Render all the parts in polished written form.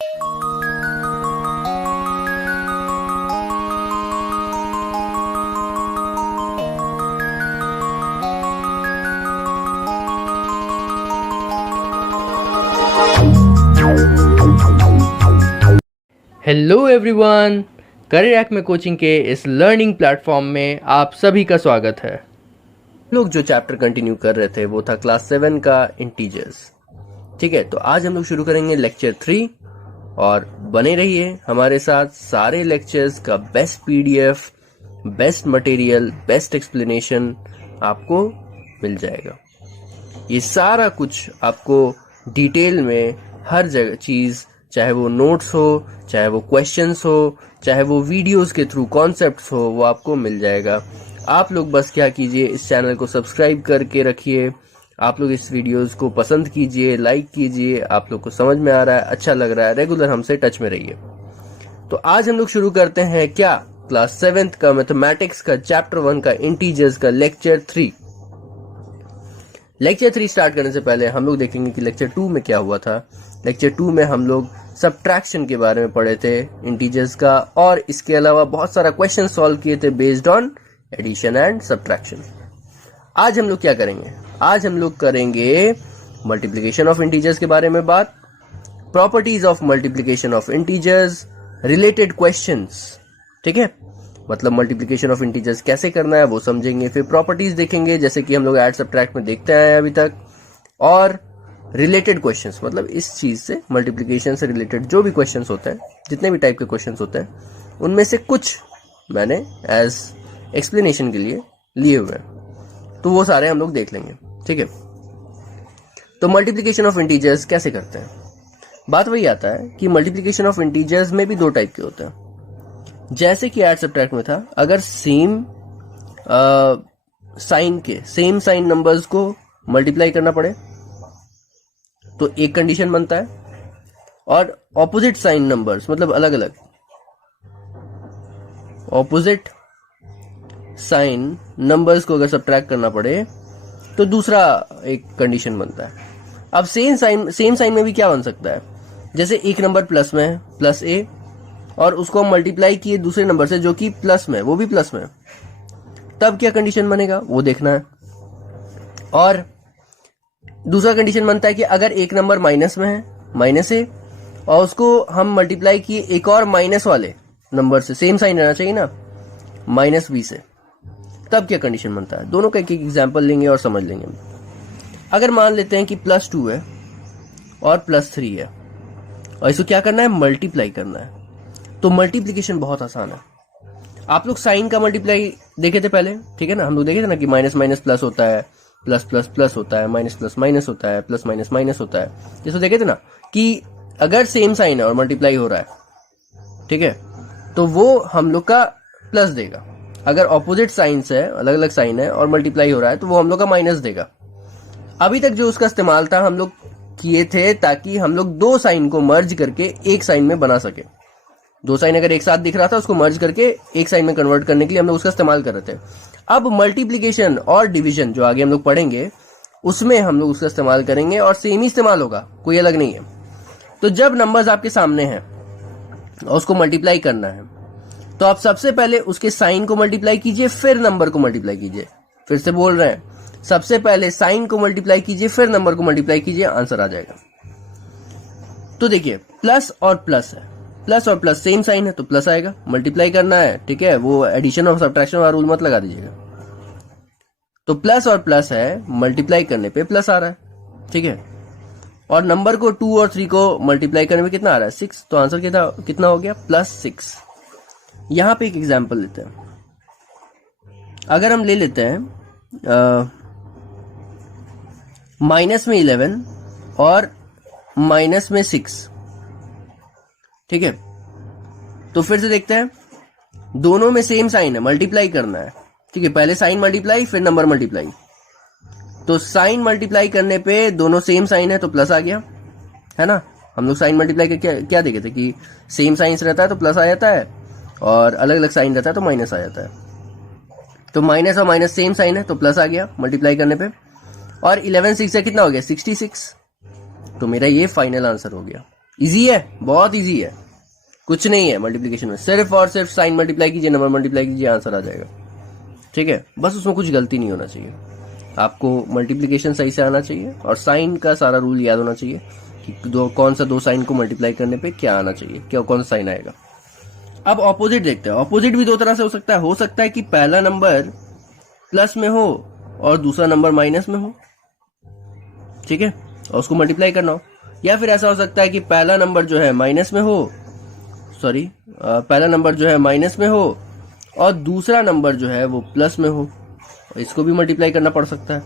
Hello everyone, career hack में coaching के इस लर्निंग प्लेटफॉर्म में आप सभी का स्वागत है। लोग जो चैप्टर कंटिन्यू कर रहे थे वो था क्लास 7 का इंटीजर्स। ठीक है, तो आज हम लोग शुरू करेंगे लेक्चर 3 और बने रहिए हमारे साथ। सारे लेक्चर्स का best PDF, best material, best explanation आपको मिल जाएगा। ये सारा कुछ आपको डिटेल में हर जगह चीज, चाहे वो नोट्स हो, चाहे वो क्वेश्चंस हो, चाहे वो वीडियोस के थ्रू कॉन्सेप्ट्स हो, वो आपको मिल जाएगा। आप लोग बस क्या कीजिए, इस चैनल को सब्सक्राइब करके रखिए। आप लोग इस वीडियोस को पसंद कीजिए, लाइक कीजिए। आप लोग को समझ में आ रहा है, अच्छा लग रहा है, रेगुलर हमसे टच में रहिए। तो आज हम लोग शुरू करते हैं क्या, क्लास 7th का मैथमेटिक्स का चैप्टर 1 का इंटीजर्स का लेक्चर 3। लेक्चर 3 स्टार्ट करने से पहले हम लोग देखेंगे कि लेक्चर 2 में क्या हुआ था। लेक्चर 2 में हम लोग सब्ट्रैक्शन के बारे में पढ़े थे इंटीजर्स का, और इसके अलावा बहुत सारा क्वेश्चन सॉल्व किए थे based on addition and subtraction. आज हम लोग क्या करेंगे, आज हम लोग करेंगे मल्टीप्लिकेशन ऑफ इंटीजर्स के बारे में बात, properties of multiplication of integers, related questions. ठीक है, मतलब मल्टीप्लिकेशन ऑफ इंटीजर्स कैसे करना है वो समझेंगे, फिर प्रॉपर्टीज देखेंगे जैसे कि हम लोग ऐड सब्ट्रैक्ट में देखते आए हैं अभी तक, और रिलेटेड क्वेश्चंस, मतलब इस चीज से, मल्टीप्लिकेशन से रिलेटेड जो भी क्वेश्चंस होते हैं, जितने भी टाइप के क्वेश्चंस होते हैं, उनमें से कुछ मैंने एज एक्सप्लेनेशन के लिए लिए हुए हैं, तो वो सारे हम लोग देख लेंगे। ठीक है, तो मल्टीप्लिकेशन ऑफ इंटीजर्स कैसे करते हैं, बात वही आता है कि मल्टीप्लिकेशन ऑफ इंटीजर्स में भी दो टाइप के होते हैं। जैसे कि ऐड सब्ट्रैक्ट में था, अगर सेम साइन के सेम साइन नंबर्स को मल्टीप्लाई करना पड़े तो एक कंडीशन बनता है, और ऑपोजिट साइन नंबर्स, मतलब अलग अलग ऑपोजिट साइन नंबर्स को अगर सब्ट्रैक्ट करना पड़े तो दूसरा एक कंडीशन बनता है। अब सेम साइन में भी क्या बन सकता है, जैसे एक नंबर प्लस में है, प्लस ए, और उसको हम मल्टीप्लाई किए दूसरे नंबर से जो कि प्लस में, वो भी प्लस में, तब क्या कंडीशन बनेगा वो देखना है। और दूसरा कंडीशन बनता है कि अगर एक नंबर माइनस में है, माइनस ए, और उसको हम मल्टीप्लाई किए एक और माइनस वाले नंबर से, सेम साइन रहना चाहिए ना, माइनस बी से, तब क्या कंडीशन बनता है। दोनों का एक एक एग्जाम्पल लेंगे और समझ लेंगे। अगर मान लेते हैं कि +2 है और +3 है, और इसको क्या करना है, मल्टीप्लाई करना है, तो मल्टीप्लीकेशन बहुत आसान है। आप लोग साइन का मल्टीप्लाई देखे थे पहले, ठीक है ना, हम लोग देखे थे ना कि माइनस माइनस प्लस होता है, प्लस प्लस प्लस होता है, माइनस प्लस माइनस होता है, प्लस माइनस माइनस होता है। जैसे देखे थे ना कि अगर सेम साइन है और मल्टीप्लाई हो रहा है, ठीक है, तो वो हम लोग का प्लस देगा। अगर ऑपोजिट साइंस है, अलग अलग साइन है और मल्टीप्लाई हो रहा है, तो वो हम लोग का माइनस देगा। अभी तक जो उसका इस्तेमाल था हम लोग किए थे ताकि हम लोग दो साइन को मर्ज करके एक साइन में बना सके। दो साइन अगर एक साथ दिख रहा था, उसको मर्ज करके एक साइन में कन्वर्ट करने के लिए हम लोग उसका इस्तेमाल कर रहे थे। अब मल्टीप्लिकेशन और डिवीजन जो आगे हम लोग पढ़ेंगे, उसमें हम लोग उसका इस्तेमाल करेंगे, और सेम ही इस्तेमाल होगा, कोई अलग नहीं है। तो जब नंबर्स आपके सामने हैं और उसको मल्टीप्लाई करना है, तो आप सबसे पहले उसके साइन को मल्टीप्लाई कीजिए, फिर नंबर को मल्टीप्लाई कीजिए। फिर से बोल रहे हैं, सबसे पहले साइन को मल्टीप्लाई कीजिए, फिर नंबर को मल्टीप्लाई कीजिए, आंसर आ जाएगा। तो देखिए, प्लस और प्लस है, प्लस और प्लस सेम साइन है तो प्लस आएगा, मल्टीप्लाई करना है, ठीक है, वो एडिशन और सब्ट्रैक्शन वाला रूल मत लगा दीजिएगा। तो प्लस और प्लस है, मल्टीप्लाई करने पे प्लस आ रहा है, ठीक है, और नंबर को 2 और 3 को मल्टीप्लाई करने में कितना आ रहा है, 6, तो आंसर कितना हो गया, +6। यहां पे एक एग्जाम्पल लेते हैं। अगर हम ले लेते हैं माइनस में 11 और माइनस में 6, ठीक है, तो फिर से देखते हैं, दोनों में सेम साइन है, मल्टीप्लाई करना है, ठीक है, पहले साइन मल्टीप्लाई फिर नंबर मल्टीप्लाई। तो साइन मल्टीप्लाई करने पे दोनों सेम साइन है तो प्लस आ गया, है ना। हम लोग साइन मल्टीप्लाई करके क्या देखे थे कि सेम साइंस रहता है तो प्लस आ जाता है, और अलग अलग साइन रहता है तो माइनस आ जाता है। तो माइनस और माइनस सेम साइन है तो प्लस आ गया मल्टीप्लाई करने पे, और 11 6 से कितना हो गया, 66। तो मेरा ये फाइनल आंसर हो गया, इजी है, बहुत इजी है, कुछ नहीं है मल्टीप्लीकेशन में, सिर्फ और सिर्फ साइन मल्टीप्लाई कीजिए, नंबर मल्टीप्लाई कीजिए, आंसर आ जाएगा। ठीक है, बस उसमें कुछ गलती नहीं होना चाहिए, आपको मल्टीप्लीकेशन सही से आना चाहिए और साइन का सारा रूल याद होना चाहिए कि कौन सा दो साइन को मल्टीप्लाई करने पे क्या आना चाहिए, क्या कौन सा साइन आएगा। अब ऑपोजिट देखते हैं। ऑपोजिट भी दो तरह से हो सकता है कि पहला नंबर प्लस में हो और दूसरा नंबर माइनस में हो, ठीक है, और उसको मल्टीप्लाई करना हो। या फिर ऐसा हो सकता है कि पहला नंबर जो है माइनस में हो, पहला नंबर जो है माइनस में हो और दूसरा नंबर जो है वो प्लस में हो, इसको भी मल्टीप्लाई करना पड़ सकता है।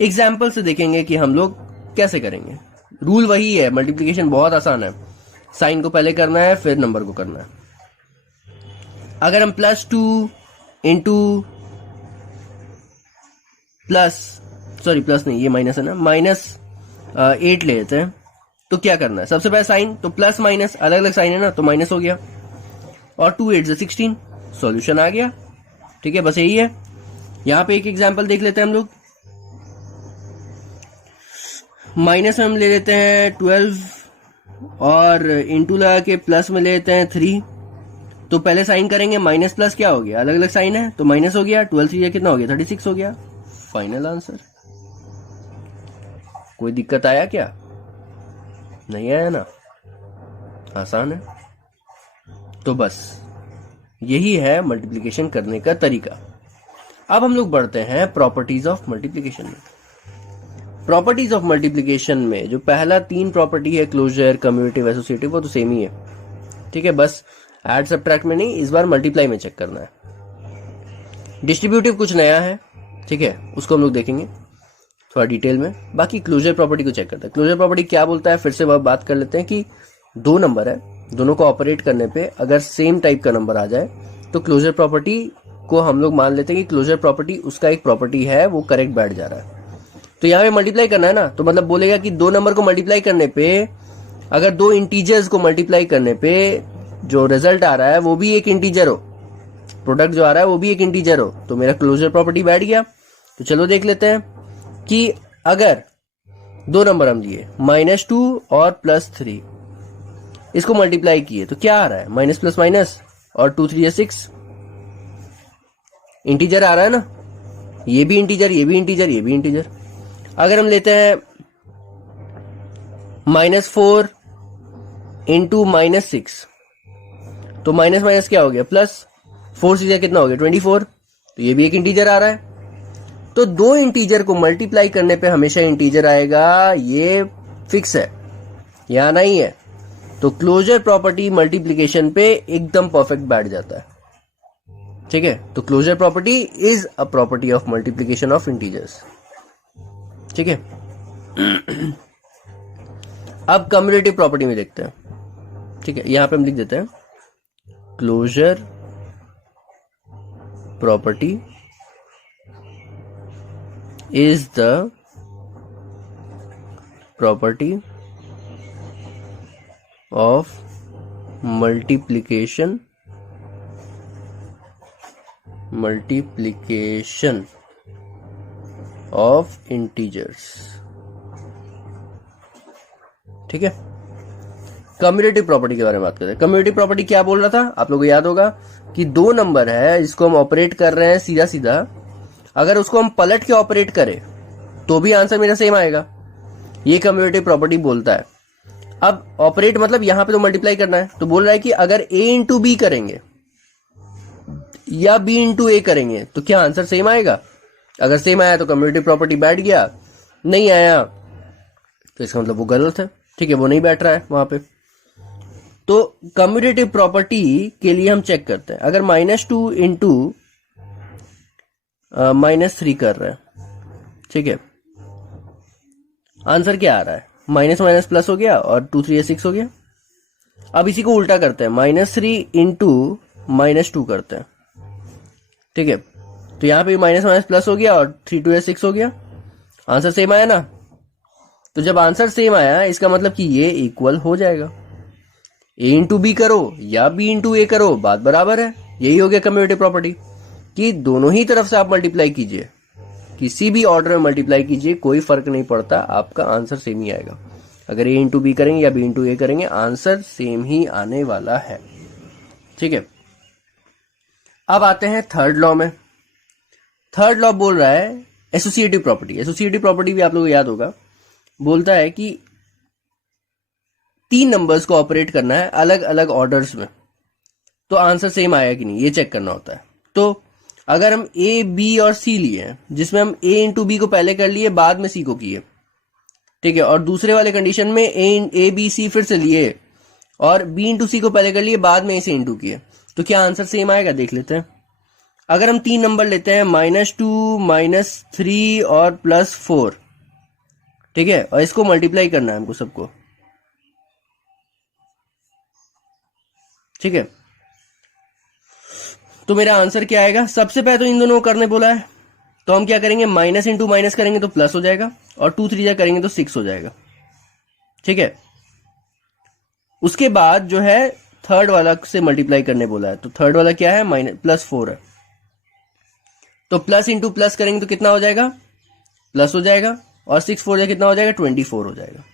एग्जाम्पल से देखेंगे कि हम लोग कैसे करेंगे। रूल वही है, मल्टीप्लिकेशन बहुत आसान है, साइन को पहले करना है फिर नंबर को करना है। अगर हम +2 इंटू प्लस नहीं, ये माइनस है ना, -8 ले लेते हैं तो क्या करना है, सबसे पहले साइन, तो प्लस माइनस अलग अलग साइन है ना, तो माइनस हो गया और 2 8 16, सॉल्यूशन आ गया। ठीक है, बस यही है। यहां पे एक एग्जांपल देख लेते हैं हम लोग। माइनस में हम ले लेते हैं 12 और इंटू लगा के प्लस में ले लेते हैं 3। तो पहले साइन करेंगे, माइनस प्लस क्या हो गया, अलग अलग साइन है तो माइनस हो गया, 12 3 कितना हो गया, 36 हो गया। Final answer. कोई दिक्कत आया क्या? नहीं आया ना, आसान है। तो बस यही है मल्टीप्लिकेशन करने का तरीका। अब हम लोग बढ़ते हैं प्रॉपर्टीज ऑफ मल्टीप्लिकेशन में। प्रॉपर्टीज ऑफ मल्टीप्लिकेशन में जो पहला 3 प्रॉपर्टी है, क्लोजर, कम्यूटेटिव, एसोसिएटिव, वो तो सेम ही है। ठीक है, बस ऐड सब्ट्रैक्ट में नहीं, इस बार मल्टीप्लाई में चेक करना है। डिस्ट्रीब्यूटिव कुछ नया है, ठीक है, उसको हम लोग देखेंगे थोड़ा डिटेल में। बाकी क्लोजर प्रॉपर्टी को चेक करते हैं। क्लोजर प्रॉपर्टी क्या बोलता है, फिर से वह बात कर लेते हैं कि दो नंबर है, दोनों को ऑपरेट करने पे अगर सेम टाइप का नंबर आ जाए तो क्लोजर प्रॉपर्टी को हम लोग मान लेते हैं कि क्लोजर प्रॉपर्टी उसका एक प्रॉपर्टी है, वो करेक्ट बैठ जा रहा है। तो यहाँ पे मल्टीप्लाई करना है ना, तो मतलब बोलेगा कि दो नंबर को मल्टीप्लाई करने पे, अगर दो इंटीजर्स को मल्टीप्लाई करने पे जो रिजल्ट आ रहा है वो भी एक इंटीजर हो, प्रोडक्ट जो आ रहा है वो भी एक इंटीजर हो, तो मेरा क्लोजर प्रॉपर्टी बैठ गया। तो चलो देख लेते हैं कि अगर दो नंबर हम दिए -2 और +3, इसको मल्टीप्लाई किए तो क्या आ रहा है, माइनस प्लस माइनस और 2 3 6, इंटीजर आ रहा है ना, ये भी इंटीजर, ये भी इंटीजर, ये भी इंटीजर। अगर हम लेते हैं -4 इंटू -6, तो माइनस माइनस क्या हो गया, प्लस, 4 सीधा कितना हो गया 24, तो ये भी एक इंटीजर आ रहा है। तो दो इंटीजर को मल्टीप्लाई करने पे हमेशा इंटीजर आएगा, ये फिक्स है, ये आना ही है। तो क्लोजर प्रॉपर्टी मल्टीप्लिकेशन पे एकदम परफेक्ट बैठ जाता है। ठीक है, तो closure property is a property of multiplication of integers. ठीक है, अब कम्यूटेटिव प्रॉपर्टी में देखते हैं। ठीक है, यहां पे हम लिख देते हैं closure property is the property of multiplication of integers। ठीक है, कम्यूटेटिव प्रॉपर्टी के बारे में बात करते हैं। कम्यूटेटिव प्रॉपर्टी क्या बोल रहा था, आप लोगों को याद होगा कि दो नंबर है जिसको हम ऑपरेट कर रहे हैं सीधा सीधा, अगर उसको हम पलट के ऑपरेट करें तो भी आंसर मेरा सेम आएगा, ये कम्यूटेटिव प्रॉपर्टी बोलता है। अब ऑपरेट मतलब यहां पे तो मल्टीप्लाई करना है, तो बोल रहा है कि अगर a इंटू बी करेंगे या b इंटू ए करेंगे तो क्या आंसर सेम आएगा। अगर सेम आया तो कम्यूटेटिव प्रॉपर्टी बैठ गया, नहीं आया तो इसका मतलब वो गलत है। ठीक है, वो नहीं बैठ रहा है वहां पे। तो कम्यूटेटिव प्रॉपर्टी के लिए हम चेक करते हैं, अगर -2 इंटू -3 कर रहे हैं, ठीक है, आंसर क्या आ रहा है, माइनस माइनस प्लस हो गया और 2 3 6 हो गया। अब इसी को उल्टा करते हैं, -3 इंटू -2 करते हैं। ठीक है, तो यहां पे माइनस माइनस प्लस हो गया और 3 2 6 हो गया, आंसर सेम आया ना। तो जब आंसर सेम आया इसका मतलब कि ये इक्वल हो जाएगा, a इंटू बी करो या b इंटू ए करो, बात बराबर है। यही हो गया कम्यूटेटिव प्रॉपर्टी कि दोनों ही तरफ से आप मल्टीप्लाई कीजिए, किसी भी ऑर्डर में मल्टीप्लाई कीजिए, कोई फर्क नहीं पड़ता, आपका आंसर सेम ही आएगा। अगर ए इंटू बी करेंगे या बी इंटू ए करेंगे, आंसर सेम ही आने वाला है। ठीक है, अब आते हैं थर्ड लॉ में। थर्ड लॉ बोल रहा है एसोसिएटिव प्रॉपर्टी। एसोसिएटिव प्रॉपर्टी भी आप लोगों को याद होगा, बोलता है कि 3 नंबर्स को ऑपरेट करना है अलग अलग ऑर्डर्स में, तो आंसर सेम आया कि नहीं ये चेक करना होता है। तो अगर हम ए बी और सी लिए हैं, जिसमें हम ए इंटू बी को पहले कर लिए बाद में सी को किए, ठीक है, और दूसरे वाले कंडीशन में ए बी सी फिर से लिए और बी इंटू सी को पहले कर लिए बाद में ए से इंटू किए, तो क्या आंसर सेम आएगा देख लेते हैं। अगर हम 3 नंबर लेते हैं -2 -3 और +4, ठीक है, और इसको मल्टीप्लाई करना है हमको सबको, ठीक है, तो मेरा आंसर क्या आएगा। सबसे पहले तो इन दोनों को करने बोला है, तो हम क्या करेंगे, माइनस इंटू माइनस करेंगे तो प्लस हो जाएगा, और 2 3 जा करेंगे तो 6 हो जाएगा। ठीक है, उसके बाद जो है थर्ड वाला से मल्टीप्लाई करने बोला है, तो थर्ड वाला क्या है, +4 है, तो प्लस इंटू प्लस करेंगे तो कितना हो जाएगा, प्लस हो जाएगा, और 6 4 कितना हो जाएगा, 24 हो जाएगा।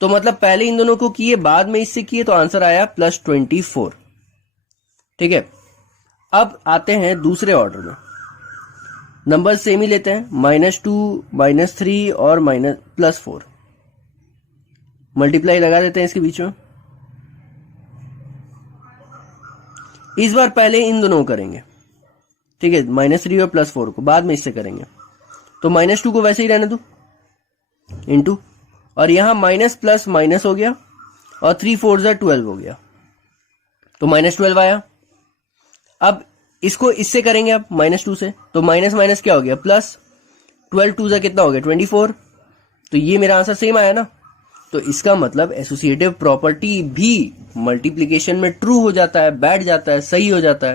तो मतलब पहले इन दोनों को किए बाद में इससे किए, तो आंसर आया +24। ठीक है, अब आते हैं दूसरे ऑर्डर में, नंबर सेम ही लेते हैं, -2 -3 और +4, मल्टीप्लाई लगा देते हैं इसके बीच में। इस बार पहले इन दोनों को करेंगे, ठीक है, -3 और +4 को बाद में इससे करेंगे, तो -2 को वैसे ही रहने दो इंटू, और यहां माइनस प्लस माइनस हो गया, और 3 4 12 हो गया, तो -12 आया। अब इसको इससे करेंगे अब -2 से, तो माइनस माइनस क्या हो गया, प्लस, 12 2 कितना हो गया, 24, तो ये मेरा आंसर सेम आया ना। तो इसका मतलब एसोसिएटिव प्रॉपर्टी भी मल्टीप्लिकेशन में ट्रू हो जाता है, बैठ जाता है, सही हो जाता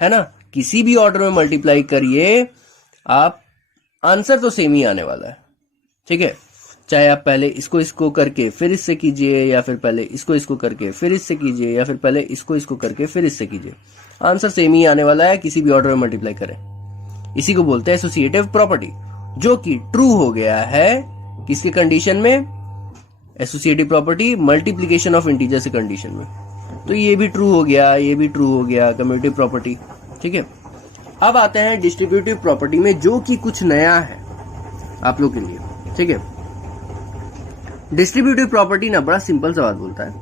है ना। किसी भी ऑर्डर में मल्टीप्लाई करिए आप, आंसर तो सेम ही आने वाला है। ठीक है, चाहे आप पहले इसको इसको करके फिर इससे कीजिए, या फिर पहले इसको इसको करके फिर इससे कीजिए, या फिर पहले इसको इसको करके फिर इससे कीजिए, आंसर सेम ही आने वाला है किसी भी ऑर्डर में मल्टीप्लाई करें। इसी को बोलते हैं एसोसिएटिव प्रॉपर्टी, जो कि ट्रू हो गया है किसके कंडीशन में, associative property multiplication of integer से कंडीशन में। तो ये भी ट्रू हो गया, ये भी ट्रू हो गया, कम्यूटेटिव प्रॉपर्टी। ठीक है, अब आते हैं डिस्ट्रीब्यूटिव प्रॉपर्टी में, जो कि कुछ नया है आप लोग के लिए। ठीक है, डिस्ट्रीब्यूटिव प्रॉपर्टी ना बड़ा सिंपल सा बात बोलता है,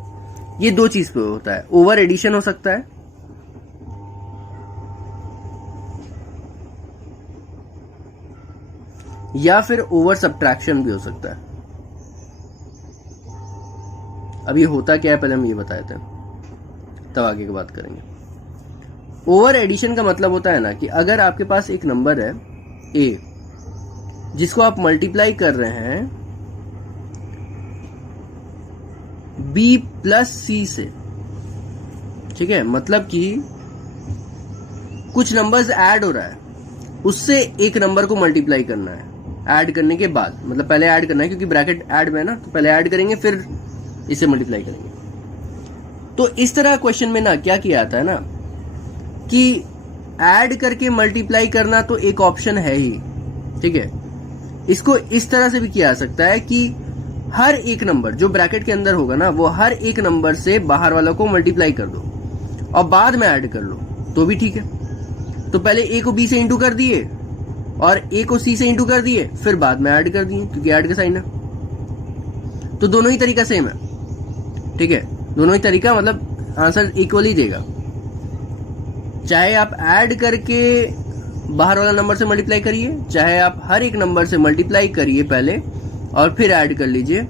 ये 2 चीज पे होता है, ओवर एडिशन हो सकता है या फिर ओवर सब्ट्रैक्शन भी हो सकता है। अब ये होता क्या है पहले हम ये बताए थे, तब आगे की बात करेंगे। ओवर एडिशन का मतलब होता है ना कि अगर आपके पास एक नंबर है a, जिसको आप मल्टीप्लाई कर रहे हैं b प्लस c से, ठीक है, मतलब कि कुछ नंबर्स ऐड हो रहा है, उससे एक नंबर को मल्टीप्लाई करना है, ऐड करने के बाद, मतलब पहले ऐड करना है क्योंकि ब्रैकेट ऐड में है ना, तो पहले ऐड करेंगे फिर इसे मल्टीप्लाई करेंगे। तो इस तरह क्वेश्चन में ना क्या किया जाता है ना कि ऐड करके मल्टीप्लाई करना तो एक ऑप्शन है ही, ठीक है, इसको इस तरह से भी किया जा सकता है कि हर एक नंबर जो ब्रैकेट के अंदर होगा ना, वो हर एक नंबर से बाहर वालों को मल्टीप्लाई कर दो और बाद में ऐड कर लो, तो भी ठीक है। तो पहले a को b से इंटू कर दिए और a को c से इंटू कर दिए, फिर बाद में ऐड कर दिए क्योंकि ऐड का साइन है। तो दोनों ही तरीका सेम है, ठीक है, दोनों ही तरीका मतलब आंसर इक्वल ही देगा, चाहे आप ऐड करके बाहर वाला नंबर से मल्टीप्लाई करिए, चाहे आप हर एक नंबर से मल्टीप्लाई करिए पहले और फिर ऐड कर लीजिए,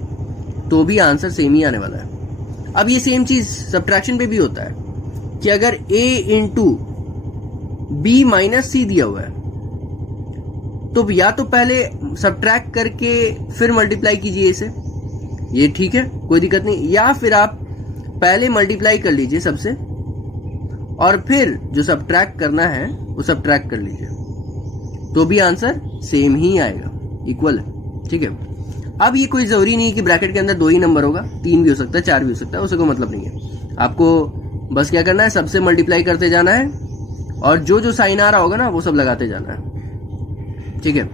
तो भी आंसर सेम ही आने वाला है। अब ये सेम चीज सब्ट्रैक्शन पे भी होता है कि अगर a इंटू बी माइनस सी दिया हुआ है, तो या तो पहले सब्ट्रैक्ट करके फिर मल्टीप्लाई कीजिए इसे, ये ठीक है, कोई दिक्कत नहीं, या फिर आप पहले मल्टीप्लाई कर लीजिए सबसे और फिर जो सब्ट्रैक्ट करना है वो सब्ट्रैक्ट कर लीजिए, तो भी आंसर सेम ही आएगा, इक्वल है। ठीक है, अब ये कोई जरूरी नहीं कि ब्रैकेट के अंदर 2 ही नंबर होगा, 3 भी हो सकता है, 4 भी हो सकता है, उससे कोई मतलब नहीं है। आपको बस क्या करना है, सबसे मल्टीप्लाई करते जाना है और जो जो साइन आ रहा होगा ना वो सब लगाते जाना है। ठीक है,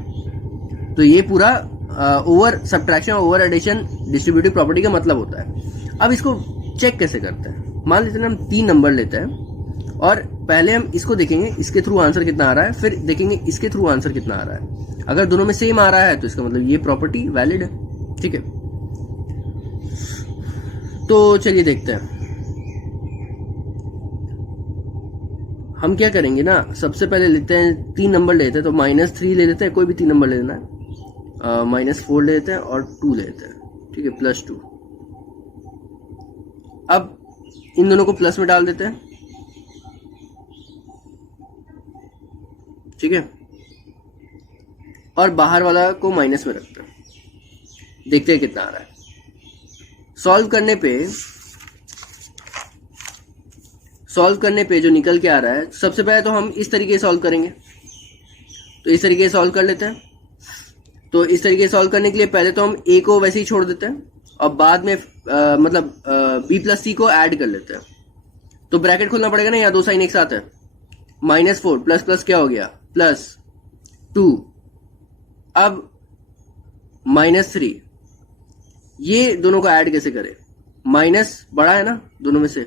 तो ये पूरा ओवर सब्ट्रैक्शन और ओवर एडिशन डिस्ट्रीब्यूटिव प्रॉपर्टी का मतलब होता है। अब इसको चेक कैसे करते हैं? मान लेते हैं हम 3 नंबर लेते हैं और पहले हम इसको देखेंगे इसके थ्रू आंसर कितना आ रहा है, फिर देखेंगे इसके थ्रू आंसर कितना आ रहा है। अगर दोनों में सेम आ रहा है तो इसका मतलब ये प्रॉपर्टी वैलिड है। ठीक है, तो चलिए देखते हैं हम क्या करेंगे ना। सबसे पहले लेते हैं 3 नंबर लेते हैं, तो -3 ले लेते हैं, कोई भी 3 नंबर ले लेना है, -4 ले लेते हैं और 2 ले लेते हैं। ठीक है, +2। अब इन दोनों को प्लस में डाल देते हैं। ठीक है, और बाहर वाला को माइनस में रखते हैं, देखते हैं कितना आ रहा है। सॉल्व करने पे जो निकल के आ रहा है, सबसे पहले तो हम इस तरीके से सॉल्व करेंगे, तो इस तरीके से सॉल्व कर लेते हैं। तो इस तरीके से सॉल्व करने के लिए पहले तो हम a को वैसे ही छोड़ देते हैं और बाद में b + c को ऐड कर लेते हैं। तो ब्रैकेट खोलना पड़ेगा ना, यहाँ 2 साइन एक साथ है। -4 प्लस प्लस क्या हो गया, +2। अब -3, ये दोनों को ऐड कैसे करें? माइनस बड़ा है ना दोनों में से,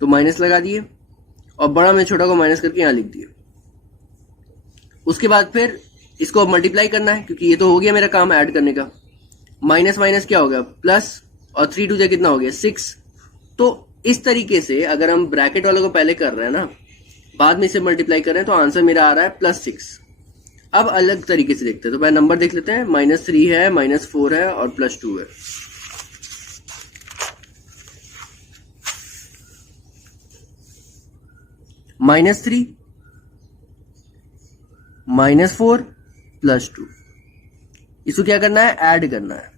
तो माइनस लगा दिए और बड़ा में छोटा को माइनस करके यहां लिख दिए। उसके बाद फिर इसको अब मल्टीप्लाई करना है, क्योंकि ये तो हो गया मेरा काम ऐड करने का। माइनस माइनस क्या हो गया, प्लस, और 3 2 कितना हो गया, 6। तो इस तरीके से अगर हम ब्रैकेट वालों को पहले कर रहे हैं ना, बाद में इसे मल्टीप्लाई कर रहे हैं, तो आंसर मेरा आ रहा है +6। अब अलग तरीके से देखते हैं, तो पहले नंबर देख लेते हैं। -3 है, -4 है और +2 है। -3, -4, +2, इसको क्या करना है, ऐड करना है,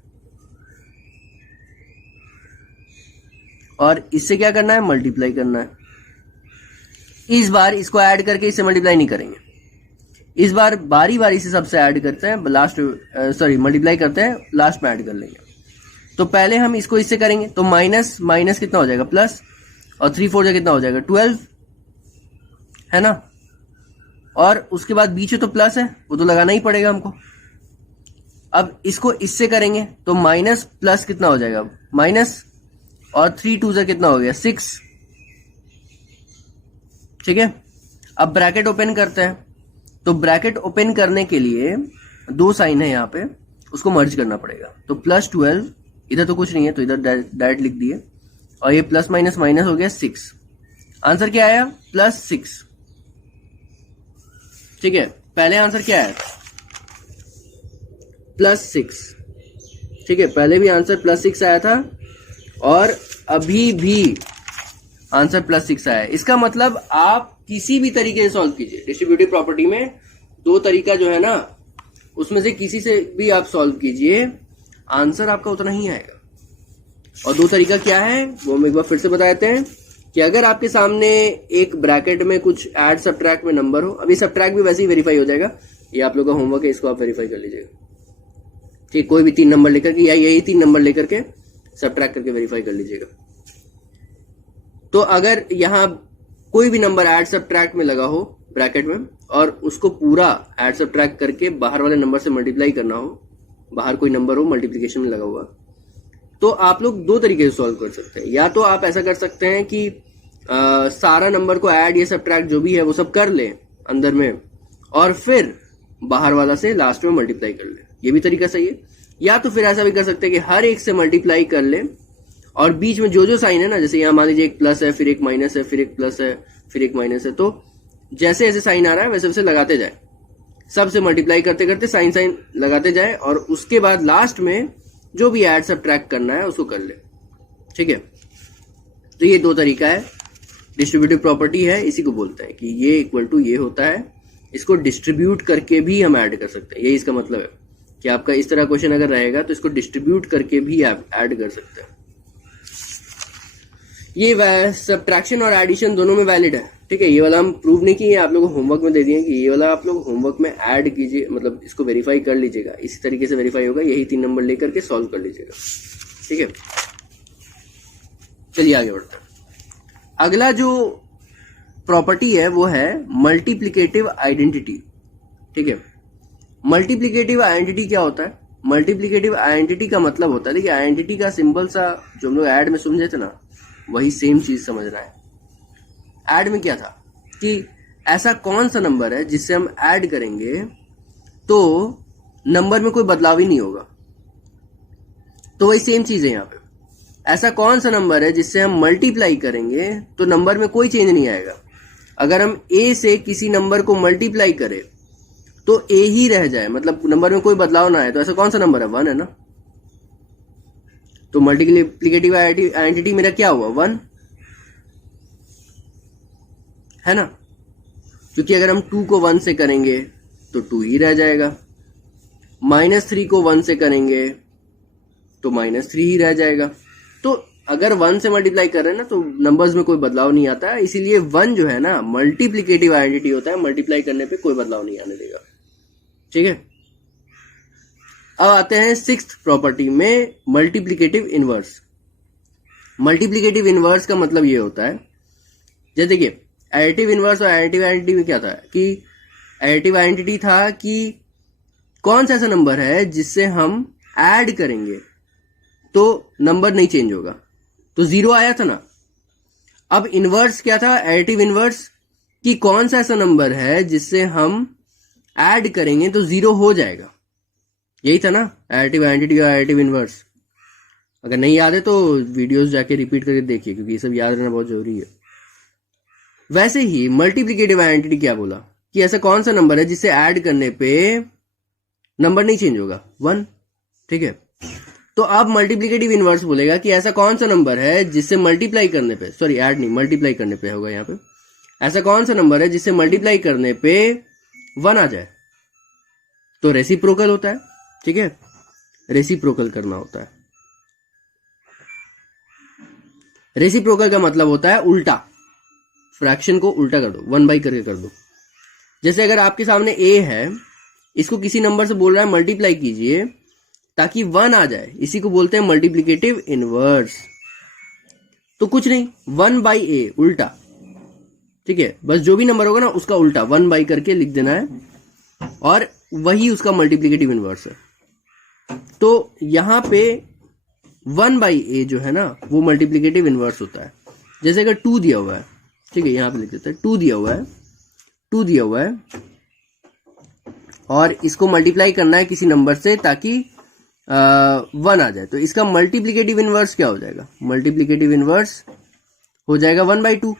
और इससे क्या करना है, मल्टीप्लाई करना है। इस बार इसको ऐड करके इससे मल्टीप्लाई नहीं करेंगे, इस बार बारी बारी से सबसे ऐड करते हैं, मल्टीप्लाई करते हैं, लास्ट में ऐड कर लेंगे। तो पहले हम इसको इससे करेंगे, तो माइनस माइनस कितना हो जाएगा, प्लस, और 3 4 कितना हो जाएगा, 12 है ना। और उसके बाद बीच में तो प्लस है, वो तो लगाना ही पड़ेगा हमको। अब इसको इससे करेंगे तो माइनस प्लस कितना हो जाएगा, माइनस, और 3 2 कितना हो गया, 6। ठीक है, अब ब्रैकेट ओपन करते हैं। तो ब्रैकेट ओपन करने के लिए 2 साइन है यहाँ पे, उसको मर्ज करना पड़ेगा। तो +12, इधर तो कुछ नहीं है तो इधर डायरेक्ट लिख दिए, और ये प्लस माइनस माइनस हो गया 6। आंसर क्या आया, +6। ठीक है, पहले आंसर क्या है, +6। ठीक है, पहले भी आंसर +6 आया था और अभी भी आंसर +6 आया है। इसका मतलब आप किसी भी तरीके से सॉल्व कीजिए। डिस्ट्रीब्यूटिव प्रॉपर्टी में 2 तरीका जो है ना, उसमें से किसी से भी आप सॉल्व कीजिए, आंसर आपका उतना ही आएगा। और 2 तरीका क्या है वो हम एक बार फिर से बता देते हैं कि अगर आपके सामने एक ब्रैकेट में कुछ ऐड सब्ट्रैक्ट में नंबर हो, अभी सब्ट्रैक्ट भी वैसे ही वेरीफाई हो जाएगा, ये आप लोगों का होमवर्क है, इसको आप वेरीफाई कर लीजिएगा। ठीक, कोई भी 3 नंबर लेकर के या यही 3 नंबर लेकर के सब्ट्रैक्ट करके वेरीफाई कर लीजिएगा। तो अगर यहां कोई भी नंबर ऐड सब्ट्रैक्ट में लगा हो ब्रैकेट में, और उसको पूरा ऐड सब्ट्रैक्ट करके बाहर वाले नंबर से मल्टीप्लाई करना हो, बाहर कोई नंबर हो मल्टीप्लिकेशन में लगा हुआ, तो आप लोग 2 तरीके से सॉल्व कर सकते हैं। या तो आप ऐसा कर सकते हैं कि सारा नंबर को ऐड या सब्ट्रैक्ट जो भी है वो सब कर लें अंदर में, और फिर बाहर वाला से लास्ट में मल्टीप्लाई कर लें, ये भी तरीका सही है। या तो फिर ऐसा भी कर सकते हैं कि हर एक से मल्टीप्लाई कर लें, और बीच में जो साइन है ना, जैसे यहाँ मान लीजिए एक प्लस है, फिर एक माइनस है, फिर एक प्लस है, फिर एक माइनस है, तो जैसे जैसे साइन आ रहा है वैसे वैसे लगाते जाए, सबसे मल्टीप्लाई करते करते साइन साइन लगाते जाए, और उसके बाद लास्ट में जो भी ऐड सब्ट्रैक्ट करना है उसको कर ले। ठीक है, तो ये 2 तरीका है, डिस्ट्रीब्यूटिव प्रॉपर्टी है, इसी को बोलते हैं कि ये इक्वल टू ये होता है। इसको डिस्ट्रीब्यूट करके भी हम ऐड कर सकते हैं, यही इसका मतलब है कि आपका इस तरह क्वेश्चन अगर रहेगा तो इसको डिस्ट्रीब्यूट करके भी आप ऐड कर सकते हैं। ये सब्ट्रैक्शन और एडिशन दोनों में वैलिड है। ठीक है, ये वाला हम प्रूव नहीं किए, आप लोगों को होमवर्क में दे दिए कि ये वाला आप लोग होमवर्क में ऐड कीजिए, मतलब इसको वेरीफाई कर लीजिएगा, इसी तरीके से वेरीफाई होगा, यही 3 नंबर लेकर के सॉल्व कर लीजिएगा। ठीक है, चलिए आगे बढ़ते हैं। अगला जो प्रॉपर्टी है वो है मल्टीप्लिकेटिव आइडेंटिटी। ठीक है, मल्टीप्लिकेटिव आइडेंटिटी क्या होता है, मल्टीप्लिकेटिव आइडेंटिटी का मतलब होता है, देखिए आइडेंटिटी का सिंबल सा जो हम लोग ऐड में समझे थे ना, वही सेम चीज समझना है। ऐड में क्या था कि ऐसा कौन सा नंबर है जिससे हम ऐड करेंगे तो नंबर में कोई बदलाव ही नहीं होगा, तो वही सेम चीज है यहाँ पे। ऐसा कौन सा नंबर है जिससे हम मल्टीप्लाई करेंगे तो नंबर में कोई चेंज नहीं आएगा। अगर हम ए से किसी नंबर को मल्टीप्लाई करें तो ए ही रह जाए, मतलब नंबर में कोई बदलाव ना आए, तो ऐसा कौन सा नंबर है, 1 है ना। तो मल्टीप्लिकेटिव आइडेंटिटी मेरा क्या हुआ, 1 है ना, क्योंकि अगर हम 2 को 1 से करेंगे तो 2 ही रह जाएगा, -3 को 1 से करेंगे तो -3 ही रह जाएगा। तो अगर 1 से मल्टीप्लाई कर रहे हैं ना तो नंबर्स में कोई बदलाव नहीं आता है, इसीलिए 1 जो है ना मल्टीप्लिकेटिव आइडेंटिटी होता है, मल्टीप्लाई करने पे कोई बदलाव नहीं आने देगा। ठीक है, अब आते हैं 6th प्रॉपर्टी में, मल्टीप्लिकेटिव इनवर्स। मल्टीप्लिकेटिव इनवर्स का मतलब ये होता है, जैसे देखिए एडिटिव इनवर्स और एडिटिव आइडेंटिटी में क्या था कि एडिटिव आइडेंटिटी था कि कौन सा ऐसा नंबर है जिससे हम ऐड करेंगे तो नंबर नहीं चेंज होगा, तो 0 आया था ना। अब इनवर्स क्या था, एडिटिव इनवर्स, कि कौन सा ऐसा नंबर है जिससे हम ऐड करेंगे तो 0 हो जाएगा, यही था ना एडिटिव आइडेंटिटी और एडिटिव इनवर्स। अगर नहीं याद है तो वीडियोस जाके रिपीट करके देखिए, क्योंकि ये सब याद रहना बहुत जरूरी है। वैसे ही मल्टीप्लिकेटिव आइडेंटिटी क्या बोला कि ऐसा कौन सा नंबर है जिससे ऐड करने पे नंबर नहीं चेंज होगा, 1। ठीक है, तो अब मल्टीप्लिकेटिव इनवर्स बोलेगा कि ऐसा कौन सा नंबर है जिससे मल्टीप्लाई करने पे, सॉरी ऐड नहीं, मल्टीप्लाई करने पे होगा यहाँ पे, ऐसा कौन सा नंबर है जिससे मल्टीप्लाई करने पे 1 आ जाए, तो रेसिप्रोकल होता है। ठीक है, रेसिप्रोकल करना होता है। रेसिप्रोकल का मतलब होता है उल्टा, फ्रैक्शन को उल्टा कर दो, 1/, करके कर दो। जैसे अगर आपके सामने a है, इसको किसी नंबर से बोल रहा है मल्टीप्लाई कीजिए ताकि 1 आ जाए, इसी को बोलते हैं मल्टीप्लिकेटिव इनवर्स। तो कुछ नहीं, 1/a उल्टा। ठीक है, बस जो भी नंबर होगा ना उसका उल्टा 1/, करके लिख देना है, और वही उसका मल्टीप्लिकेटिव इनवर्स है। तो यहां पे 1/a जो है ना वो मल्टीप्लिकेटिव इनवर्स होता है। जैसे अगर 2 दिया हुआ है, ठीक है, यहां पे लिख देते हैं 2 दिया हुआ है, 2 दिया हुआ है, और इसको मल्टीप्लाई करना है किसी नंबर से ताकि 1 आ जाए, तो इसका मल्टीप्लिकेटिव इनवर्स क्या हो जाएगा, मल्टीप्लिकेटिव इनवर्स हो जाएगा 1/2,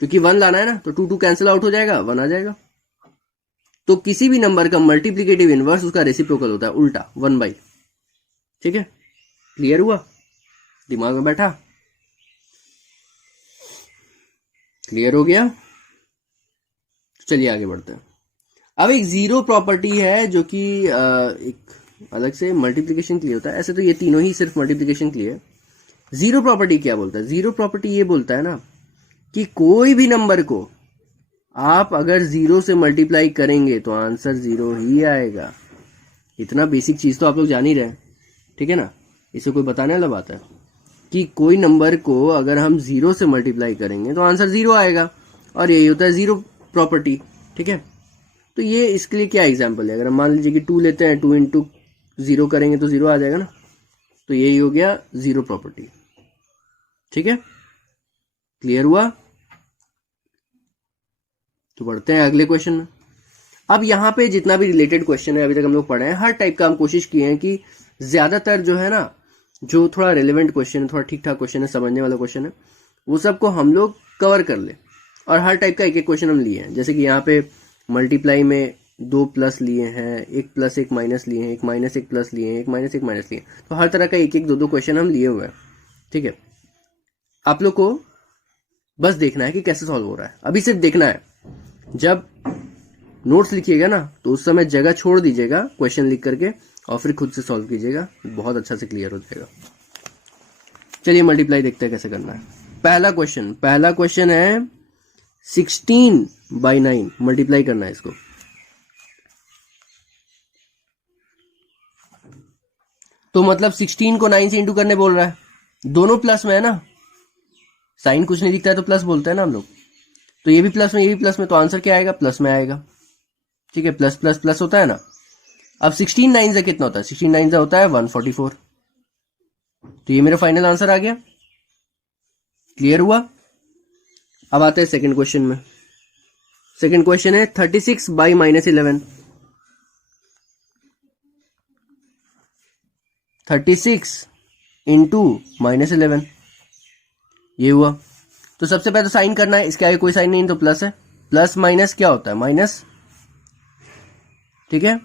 क्योंकि 1 लाना है ना, तो 2 कैंसिल आउट हो जाएगा, 1 आ जाएगा। तो किसी भी नंबर का मल्टीप्लिकेटिव इनवर्स उसका रेसिप्रोकल होता है, उल्टा 1/। ठीक है, क्लियर हुआ, दिमाग में बैठा, क्लियर हो गया। चलिए आगे बढ़ते हैं। अब एक जीरो प्रॉपर्टी है जो कि एक अलग से मल्टीप्लिकेशन के लिए होता है, ऐसे तो ये तीनों ही सिर्फ मल्टीप्लिकेशन के लिए है। जीरो प्रॉपर्टी क्या बोलता है, जीरो प्रॉपर्टी ये बोलता है ना कि कोई भी नंबर को आप अगर 0 से मल्टीप्लाई करेंगे तो आंसर 0 ही आएगा। इतना बेसिक चीज तो आप लोग जान ही रहे हैं, ठीक है ना, इसे कोई बताने वाला बात है कि कोई नंबर को अगर हम 0 से मल्टीप्लाई करेंगे तो आंसर 0 आएगा, और यही होता है जीरो प्रॉपर्टी। ठीक है, तो ये इसके लिए क्या एग्जांपल है, अगर हम मान लीजिए कि 2 लेते हैं, 2 इंटू 0 करेंगे तो 0 आ जाएगा ना, तो यही हो गया जीरो प्रॉपर्टी। ठीक है, क्लियर हुआ। तो बढ़ते हैं अगले क्वेश्चन में। अब यहाँ पे जितना भी रिलेटेड क्वेश्चन है अभी तक हम लोग पढ़े हैं, हर टाइप का हम कोशिश किए हैं कि ज्यादातर जो है ना, जो थोड़ा रेलेवेंट क्वेश्चन है, थोड़ा ठीक ठाक क्वेश्चन है, समझने वाला क्वेश्चन है, वो सबको हम लोग कवर कर ले, और हर टाइप का एक एक क्वेश्चन हम लिए हैं। जैसे कि यहाँ पे मल्टीप्लाई में 2 प्लस लिए हैं, 1 प्लस 1 माइनस लिए हैं, 1 माइनस 1 प्लस लिए हैं, 1 माइनस 1 माइनस लिए, तो हर तरह का एक एक 2 क्वेश्चन हम लिए हुए हैं। ठीक है, आप लोग को बस देखना है कि कैसे सॉल्व हो रहा है, अभी सिर्फ देखना है। जब नोट्स लिखिएगा ना तो उस समय जगह छोड़ दीजिएगा क्वेश्चन लिख करके, और फिर खुद से सॉल्व कीजिएगा, बहुत अच्छा से क्लियर हो जाएगा। चलिए मल्टीप्लाई देखते हैं कैसे करना है। पहला क्वेश्चन है 16/9 मल्टीप्लाई करना है इसको। तो मतलब 16 को 9 से इंटू करने बोल रहा है, दोनों प्लस में है ना, साइन कुछ नहीं दिखता है तो प्लस बोलते हैं ना हम लोग, तो ये भी प्लस में ये भी प्लस में, तो आंसर क्या आएगा, प्लस में आएगा। ठीक है, प्लस प्लस प्लस होता है ना, अब 16 9 से कितना होता है? 16 9 से होता है 144। तो ये मेरा फाइनल आंसर आ गया। क्लियर हुआ? अब आते हैं सेकंड क्वेश्चन में। सेकंड क्वेश्चन है 36 बाई -11। 36 इंटू -11 ये हुआ। तो सबसे पहले तो साइन करना है, इसके आगे कोई साइन नहीं तो प्लस है। प्लस माइनस क्या होता है? माइनस। ठीक है,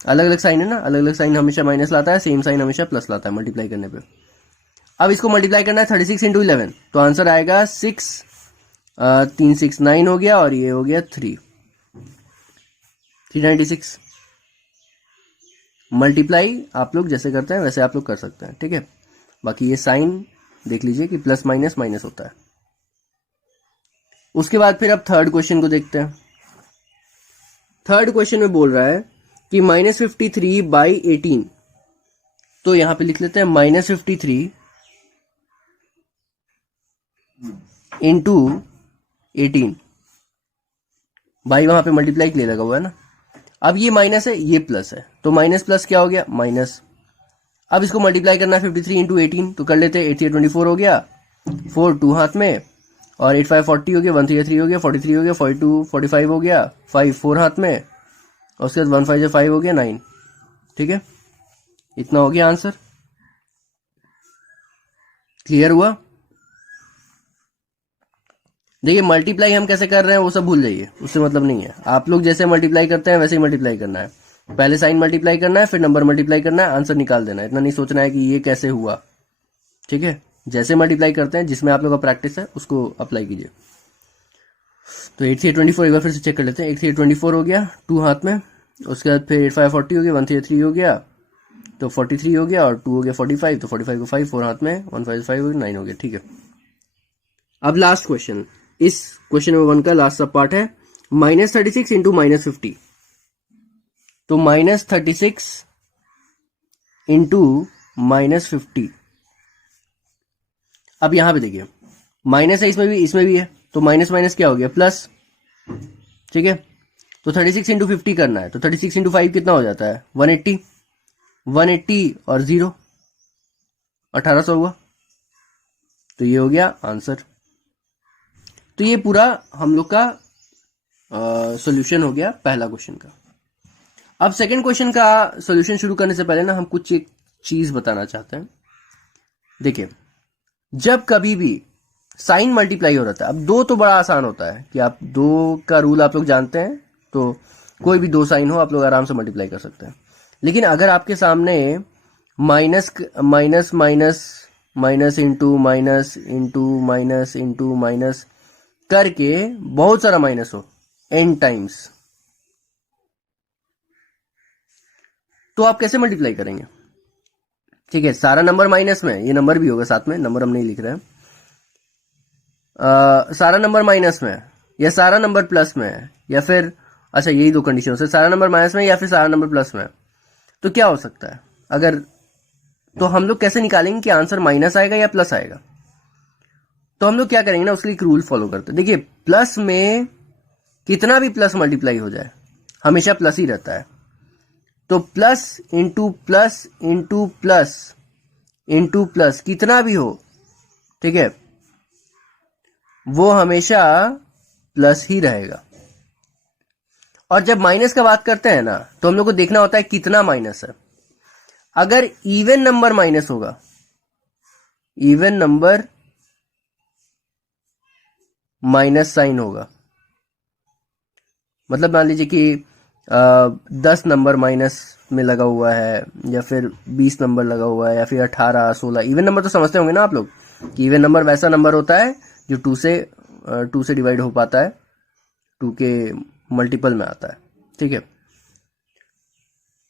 अलग अलग साइन है ना, अलग अलग साइन हमेशा माइनस लाता है, सेम साइन हमेशा प्लस लाता है मल्टीप्लाई करने पे। अब इसको मल्टीप्लाई करना है 36 इंटू 11, तो आंसर आएगा 6 3 6 9 हो गया और ये हो गया 396। मल्टीप्लाई आप लोग जैसे करते हैं वैसे आप लोग कर सकते हैं, ठीक है। बाकी ये साइन देख लीजिए कि प्लस माइनस माइनस होता है। उसके बाद फिर अब थर्ड क्वेश्चन को देखते हैं। थर्ड क्वेश्चन में बोल रहा है कि -53 बाई 18। तो यहां पे लिख लेते हैं -53 इंटू 18। भाई वहां पे मल्टीप्लाई के लिए लगा हुआ है ना। अब ये माइनस है, ये प्लस है, तो माइनस प्लस क्या हो गया? माइनस। अब इसको मल्टीप्लाई करना है 53 इंटू 18, तो कर लेते हैं। 8 24 हो गया, 4 2 हाथ में, और 8 5 40 हो गया, 1 3 3 हो गया, 43 हो गया, 42 45 हो गया, 5 4 हाथ में, और उसके बाद 1 5 5 हो गया 9। ठीक है, इतना हो गया आंसर। क्लियर हुआ? देखिए मल्टीप्लाई हम कैसे कर रहे हैं वो सब भूल जाइए, उससे मतलब नहीं है। आप लोग जैसे मल्टीप्लाई करते हैं वैसे ही मल्टीप्लाई करना है। पहले साइन मल्टीप्लाई करना है, फिर नंबर मल्टीप्लाई करना है, आंसर निकाल देना है। इतना नहीं सोचना है कि ये कैसे हुआ। ठीक है, जैसे मल्टीप्लाई करते हैं जिसमें आप लोग का प्रैक्टिस है उसको अप्लाई कीजिए। तो 8 3 24 एक बार फिर से चेक कर लेते हैं। 8 3 24 हो गया, 2 हाथ में, उसके बाद फिर 8 5 40 हो गया, 1 3 3 हो गया, तो 43 हो गया, और 2 हो गया 45, तो 45 को 5 4 हाथ में, 1 5 5 हो गया, 9 हो गया। ठीक है, अब लास्ट क्वेश्चन, इस क्वेश्चन नंबर 1 का लास्ट सब पार्ट है। -36 इंटू -50। तो -36 इंटू -50। अब यहां पे देखिए माइनस है, इसमें भी है, तो माइनस माइनस क्या हो गया? प्लस। ठीक है, तो 36 इंटू 50 करना है, तो 36 इंटू 5 कितना हो जाता है? 180। 180 और 0 1800 हुआ, तो ये हो गया आंसर। तो ये पूरा हम लोग का सॉल्यूशन हो गया पहला क्वेश्चन का। अब सेकंड क्वेश्चन का सॉल्यूशन शुरू करने से पहले ना हम कुछ एक चीज बताना चाहते हैं। देखिए, जब कभी भी साइन मल्टीप्लाई हो रहा था, अब दो तो बड़ा आसान होता है कि आप दो का रूल आप लोग जानते हैं, तो कोई भी दो साइन हो आप लोग आराम से मल्टीप्लाई कर सकते हैं। लेकिन अगर आपके सामने minus minus minus minus into minus into minus into minus करके बहुत सारा माइनस हो n टाइम्स, तो आप कैसे मल्टीप्लाई करेंगे? ठीक है, सारा नंबर माइनस में, ये नंबर भी होगा साथ में, नंबर हम नहीं लिख रहे हैं। सारा नंबर माइनस में, या सारा नंबर प्लस में, या फिर अच्छा यही दो कंडीशन हो सकती है, सारा नंबर माइनस में या फिर सारा नंबर प्लस में। तो क्या हो सकता है अगर, तो हम लोग कैसे निकालेंगे कि आंसर माइनस आएगा या प्लस आएगा? तो हम लोग क्या करेंगे ना, उसके लिए एक रूल फॉलो करते हैं। देखिए, प्लस में कितना भी प्लस मल्टीप्लाई हो जाए हमेशा प्लस ही रहता है। तो plus into plus into plus into plus कितना भी हो, ठीक है, वो हमेशा प्लस ही रहेगा। और जब माइनस का बात करते हैं ना, तो हम लोग को देखना होता है कितना माइनस है। अगर इवन नंबर माइनस होगा, इवन नंबर माइनस साइन होगा, मतलब मान लीजिए कि 10 नंबर माइनस में लगा हुआ है, या फिर 20 नंबर लगा हुआ है, या फिर 18 16। इवन नंबर तो समझते होंगे ना आप लोग कि इवन नंबर वैसा नंबर होता है जो 2 से डिवाइड हो पाता है, 2 के मल्टीपल में आता है। ठीक है,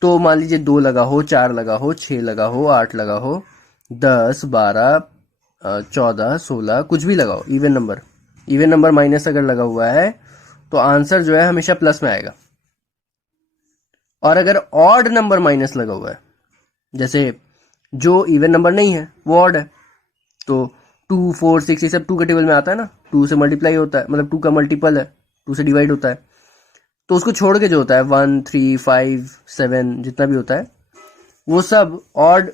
तो मान लीजिए 2 लगा हो, 4 लगा हो, 6 लगा हो, 8 लगा हो, 10 12 14 16 कुछ भी लगा हो, इवन नंबर माइनस अगर लगा हुआ है तो आंसर जो है हमेशा प्लस में आएगा। और अगर ऑड नंबर माइनस लगा हुआ है, जैसे जो इवन नंबर नहीं है वो ऑड है, तो 2 4 6 ये सब 2 के टेबल में आता है ना, 2 से मल्टीप्लाई होता है, मतलब 2 का मल्टीपल है, 2 से डिवाइड होता है। तो उसको छोड़ के जो होता है 1, 3, 5, 7 जितना भी होता है वो सब ऑड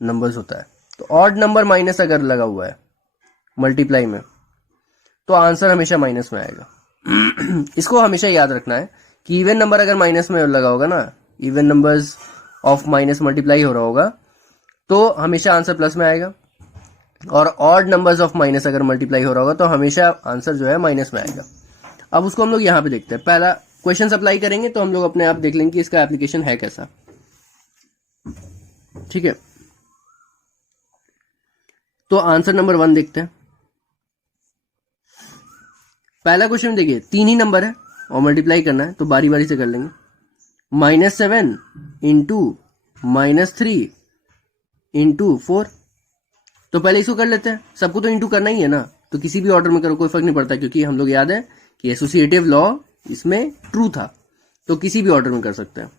नंबर्स होता है। तो ऑड नंबर माइनस अगर लगा हुआ है मल्टीप्लाई में तो आंसर हमेशा माइनस में आएगा। इसको हमेशा याद रखना है कि इवन नंबर अगर माइनस में लगा होगा ना, even numbers of minus multiply हो रहा होगा तो हमेशा आंसर प्लस में आएगा, और ऑड नंबर्स ऑफ माइनस अगर मल्टीप्लाई हो रहा होगा तो हमेशा आंसर जो है माइनस में आएगा। अब उसको हम लोग यहाँ पे देखते हैं। पहला क्वेश्चन अप्लाई करेंगे तो हम लोग अपने आप देख लेंगे कि इसका एप्लीकेशन है कैसा। ठीक है, तो आंसर नंबर 1 देखते हैं। पहला क्वेश्चन देखिए, 3 ही नंबर है और मल्टीप्लाई करना है तो बारी बारी से कर लेंगे। -7 इंटू -3 इंटू 4। तो पहले इसको कर लेते हैं, सबको तो इंटू करना ही है ना, तो किसी भी ऑर्डर में करो कोई फर्क नहीं पड़ता, क्योंकि हम लोग याद है कि एसोसिएटिव लॉ इसमें ट्रू था, तो किसी भी ऑर्डर में कर सकते हैं।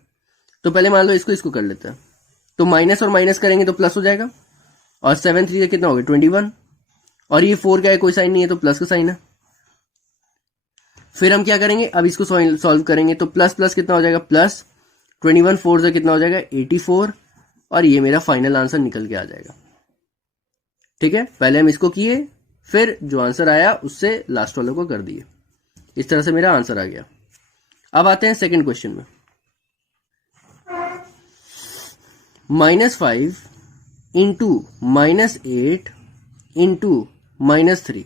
तो पहले मान लो इसको कर लेते हैं। तो माइनस और माइनस करेंगे तो प्लस हो जाएगा, और 7 3 कितना हो गया 21, और ये 4 का है कोई साइन नहीं है तो प्लस का साइन है। फिर हम क्या करेंगे, अब इसको सॉल्व करेंगे तो प्लस प्लस कितना हो जाएगा प्लस 21 4 से कितना हो जाएगा 84, और ये मेरा फाइनल आंसर निकल के आ जाएगा। ठीक है, पहले हम इसको किए, फिर जो आंसर आया उससे लास्ट वाले को कर दिए, इस तरह से मेरा आंसर आ गया। अब आते हैं सेकंड क्वेश्चन में। -5 इंटू -8 इंटू -3,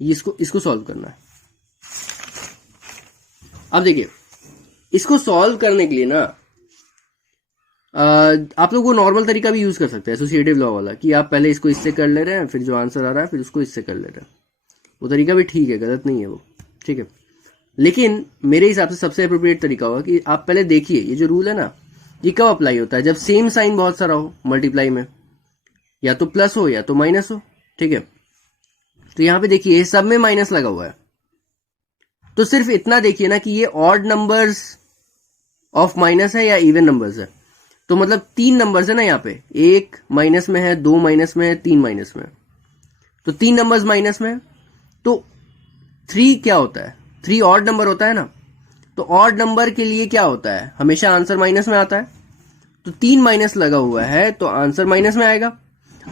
इसको सॉल्व करना है। अब देखिए, इसको सॉल्व करने के लिए ना आप लोग वो नॉर्मल तरीका भी यूज कर सकते हैं, एसोसिएटिव लॉ वाला, कि आप पहले इसको इससे कर ले रहे हैं, फिर जो आंसर आ रहा है फिर उसको इससे कर ले रहे हैं। वो तरीका भी ठीक है, गलत नहीं है वो, ठीक है। लेकिन मेरे हिसाब से सबसे अप्रोप्रिएट तरीका होगा कि आप पहले देखिए ये जो रूल है ना, ये कब अप्लाई होता है, जब सेम साइन बहुत सारा हो मल्टीप्लाई में, या तो प्लस हो या तो माइनस हो। ठीक है, तो यहां पे देखिए सब में माइनस लगा हुआ है, तो सिर्फ इतना देखिए ना कि ये ऑड नंबर्स ऑफ माइनस है या इवन नंबर्स है। तो मतलब 3 नंबर्स है ना यहाँ पे, 1 माइनस में है, 2 माइनस में है, 3 माइनस में है। तो 3 नंबर्स माइनस में है, तो 3 क्या होता है, 3 ऑड नंबर होता है ना, तो ऑड नंबर के लिए क्या होता है, हमेशा आंसर माइनस में आता है। तो 3 माइनस लगा हुआ है तो आंसर माइनस में आएगा।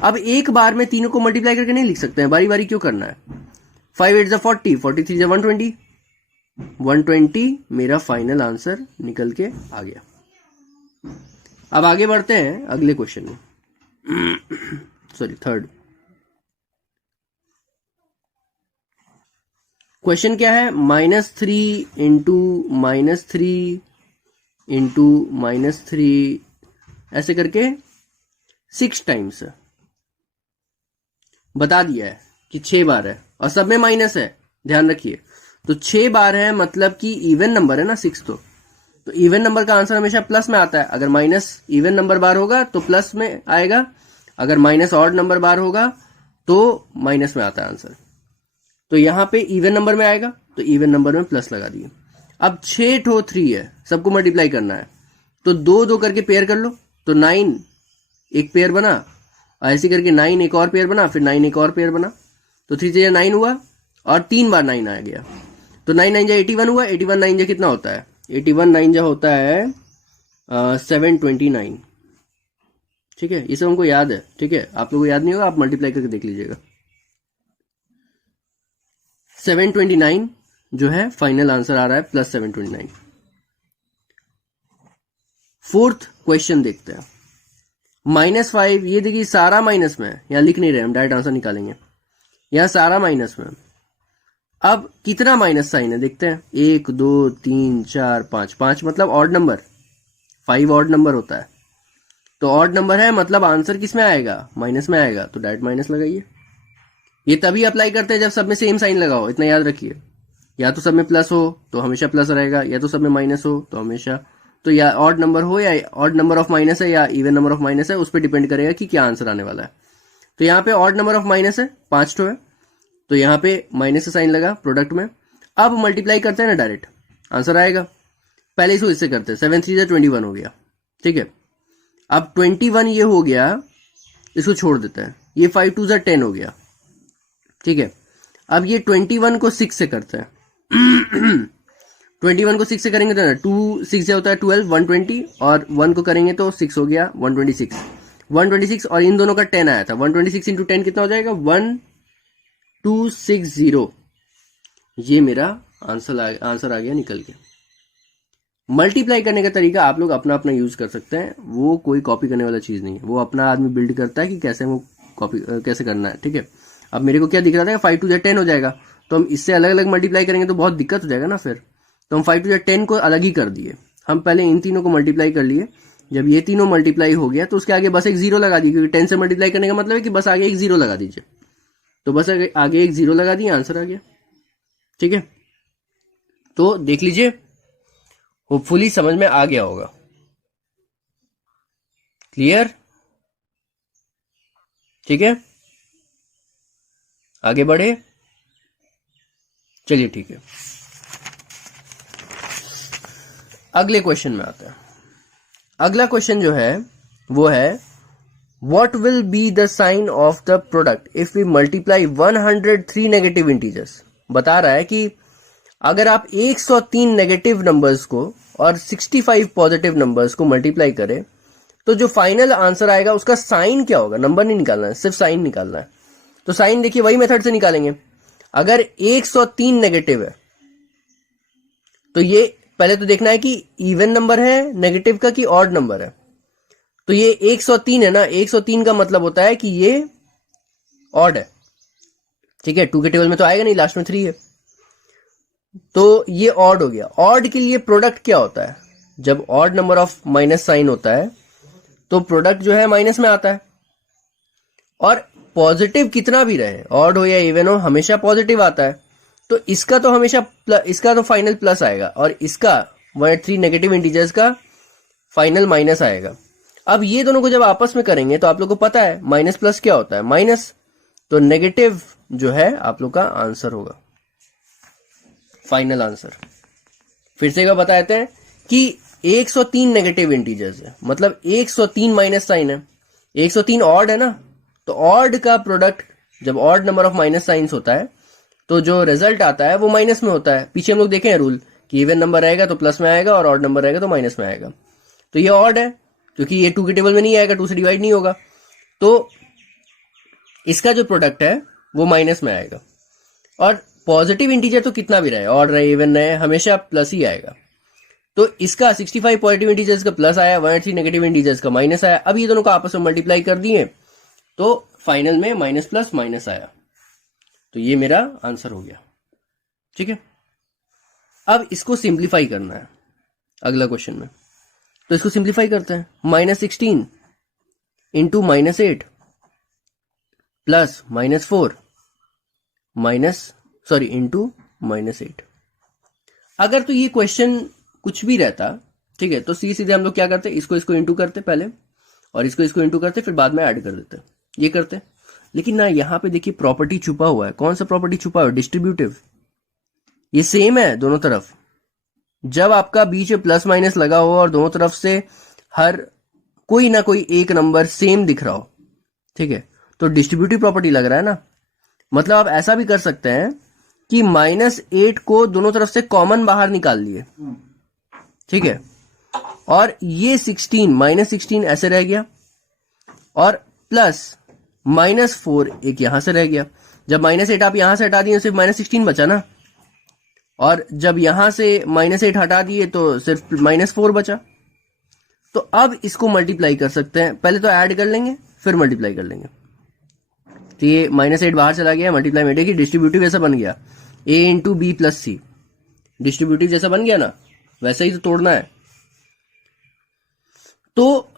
अब एक बार में तीनों को मल्टीप्लाई करके नहीं लिख सकते हैं, बारी बारी क्यों करना है। 5 8 40, 43 120, 120 मेरा फाइनल आंसर निकल के आ गया। अब आगे बढ़ते हैं अगले क्वेश्चन में। सॉरी, थर्ड क्वेश्चन क्या है, -3 इंटू -3 इंटू -3 ऐसे करके 6 टाइम्स बता दिया है कि 6 बार है, और सब में माइनस है, ध्यान रखिए। तो 6 बार है मतलब कि इवन नंबर है ना 6, तो इवन नंबर का आंसर हमेशा प्लस में आता है। अगर माइनस इवन नंबर बार होगा तो प्लस में आएगा, अगर माइनस ऑड नंबर बार होगा तो माइनस में आता है आंसर। तो यहां पे इवन नंबर में आएगा तो इवन नंबर में प्लस लगा दिए। अब 6 ठो 3 है, सबको मल्टीप्लाई करना है, तो 2 2 करके पेयर कर लो, तो 9 एक पेयर बना, ऐसे करके 9 एक और पेयर बना, फिर 9 एक और पेयर बना, तो 3 से 9 हुआ, और 3 बार 9 आ गया, तो 9 9 जा 81 हुआ, 81 9 जा कितना होता है, 81 9 जा होता है 729। ठीक है, ये सब हमको याद है। ठीक है, आप लोगों को याद नहीं होगा, आप मल्टीप्लाई करके देख लीजिएगा। 729 जो है फाइनल आंसर आ रहा है, प्लस 729। फोर्थ क्वेश्चन देखते हैं। -5, ये देखिए सारा माइनस में है, यहां लिख नहीं रहे, हम डायरेक्ट आंसर निकालेंगे। यहां सारा माइनस में, अब कितना माइनस साइन है देखते हैं, 1 2 3 4 5, 5 मतलब ऑड नंबर, 5 ऑड नंबर होता है, तो ऑड नंबर है मतलब आंसर किस में आएगा, माइनस में आएगा, तो डायरेक्ट माइनस लगाइए। ये तभी अप्लाई करते हैं जब सब में सेम साइन लगा हो, इतना याद रखिए। या तो सब में प्लस हो तो हमेशा प्लस रहेगा, या तो सब में माइनस हो तो हमेशा, तो या ऑड नंबर हो या ऑड नंबर ऑफ माइनस है या इवन नंबर ऑफ माइनस है, उस पर डिपेंड करेगा कि क्या आंसर आने वाला है। तो यहाँ पे ऑड नंबर ऑफ माइनस है, 5 ठो है, तो यहाँ पे माइनस का साइन लगा प्रोडक्ट में। अब मल्टीप्लाई करते हैं ना, डायरेक्ट आंसर आएगा। पहले इसको इससे करते हैं, 7 3 21 हो गया। ठीक है, अब 21 ये हो गया, इसको छोड़ देते हैं, ये 5 2 10 हो गया। ठीक है, अब ये 21 को 6 से करते हैं, 21 को 6 से करेंगे तो 2 6 से होता है 12, 120, और 1 को करेंगे तो 6 हो गया 126, 126, और इन दोनों का 10 आया था, 126 इंटू 10 कितना हो जाएगा 1260। ये मेरा आंसर आ गया निकल के। मल्टीप्लाई करने का तरीका आप लोग अपना अपना यूज कर सकते हैं, वो कोई कॉपी करने वाला चीज नहीं है, वो अपना आदमी बिल्ड करता है कि कैसे वो कॉपी कैसे करना है, ठीक है। अब मेरे को क्या दिख रहा था 5 2 10 हो जाएगा, तो हम इससे अलग अलग मल्टीप्लाई करेंगे तो बहुत दिक्कत हो जाएगा ना फिर, तो हम 5 2 10 को अलग ही कर दिए। हम पहले इन तीनों को मल्टीप्लाई कर लिए, जब ये तीनों मल्टीप्लाई हो गया तो उसके आगे बस एक जीरो लगा दी, क्योंकि 10 से मल्टीप्लाई करने का मतलब है कि बस आगे एक जीरो लगा दीजिए, तो बस आगे एक जीरो लगा दिए, आंसर आ गया, ठीक है। तो देख लीजिए, होपफुली समझ में आ गया होगा। क्लियर, ठीक है, आगे बढ़े, चलिए ठीक है। अगले क्वेश्चन में आते हैं। अगला क्वेश्चन जो है वो है what will be the sign of the product if we multiply 103 negative integers. बता रहा है कि अगर आप 103 नेगेटिव नंबर्स को और 65 पॉजिटिव नंबर्स को मल्टीप्लाई करें तो जो फाइनल आंसर आएगा उसका साइन क्या होगा। नंबर नहीं निकालना है, सिर्फ साइन निकालना है। तो साइन देखिए वही मेथड से निकालेंगे। अगर 103 नेगेटिव है तो ये पहले तो देखना है कि इवन नंबर है नेगेटिव का कि ऑड नंबर है। तो ये 103 है ना, 103 का मतलब होता है कि ये ऑड है, ठीक है। 2 के टेबल में तो आएगा नहीं, लास्ट में 3 है, तो ये ऑड हो गया। ऑड के लिए प्रोडक्ट क्या होता है, जब odd number of minus sign होता है तो प्रोडक्ट जो है माइनस में आता है, और पॉजिटिव कितना भी रहे, ऑड हो या इवन हो, हमेशा पॉजिटिव आता है। तो इसका तो हमेशा इसका तो फाइनल प्लस आएगा और इसका 103 नेगेटिव इंटीजर्स का फाइनल माइनस आएगा। अब ये दोनों को जब आपस में करेंगे तो आप लोग को पता है माइनस प्लस क्या होता है, माइनस, तो नेगेटिव जो है आप लोग का आंसर होगा, फाइनल आंसर। फिर से एक बार बता देते हैं कि 103 नेगेटिव इंटीजर्स है, मतलब 103 माइनस साइन है, 103 ऑड है ना, तो ऑड का प्रोडक्ट जब odd number of minus science होता है तो जो रिजल्ट आता है वो माइनस में होता है। पीछे हम लोग देखे हैं रूल कि इवन नंबर रहेगा तो प्लस में आएगा और ऑड नंबर रहेगा तो माइनस में आएगा। तो ये ऑड है क्योंकि ये 2 के टेबल में नहीं आएगा, 2 से डिवाइड नहीं होगा, तो इसका जो प्रोडक्ट है वो माइनस में आएगा। और पॉजिटिव इंटीजर तो कितना भी रहे, ऑड रहे इवन रहे, हमेशा प्लस ही आएगा। तो इसका 65 पॉजिटिव इंटीजर्स का प्लस आया, 103 नेगेटिव इंटीजर्स का माइनस आया। अब ये दोनों को आपस में मल्टीप्लाई कर दिए तो फाइनल में माइनस प्लस माइनस आया, तो ये मेरा आंसर हो गया, ठीक है। अब इसको सिंप्लीफाई करना है अगला क्वेश्चन में, तो इसको सिंप्लीफाई करते हैं। -16 इंटू -8 प्लस -4 इंटू -8। अगर तो ये क्वेश्चन कुछ भी रहता, ठीक है, तो सीधे हम लोग क्या करते, इसको इंटू करते पहले और इसको इंटू करते, फिर बाद में ऐड कर देते, ये करते। लेकिन ना यहाँ पे देखिए प्रॉपर्टी छुपा हुआ है। कौन सा प्रॉपर्टी छुपा हुआ है, डिस्ट्रीब्यूटिव। ये सेम है दोनों तरफ। जब आपका बीच में प्लस माइनस लगा हो और दोनों तरफ से हर कोई ना कोई एक नंबर सेम दिख रहा हो, ठीक है, तो डिस्ट्रीब्यूटिव प्रॉपर्टी लग रहा है ना। मतलब आप ऐसा भी कर सकते हैं कि -8 को दोनों तरफ से कॉमन बाहर निकाल लिए, ठीक है, और ये -16 ऐसे रह गया और प्लस -4 एक यहां से रह गया। जब -8 आप यहां से हटा दिए सिर्फ -16 बचा ना, और जब यहां से -8 हटा दिए तो सिर्फ -4 बचा। तो अब इसको मल्टीप्लाई कर सकते हैं, पहले तो ऐड कर लेंगे फिर मल्टीप्लाई कर लेंगे। तो ये -8 बाहर चला गया, मल्टीप्लाई में देखिए डिस्ट्रीब्यूटिव जैसा बन गया, a into b plus c, distributive जैसा बन गया ना, वैसे ही तो तोड़ना है। तो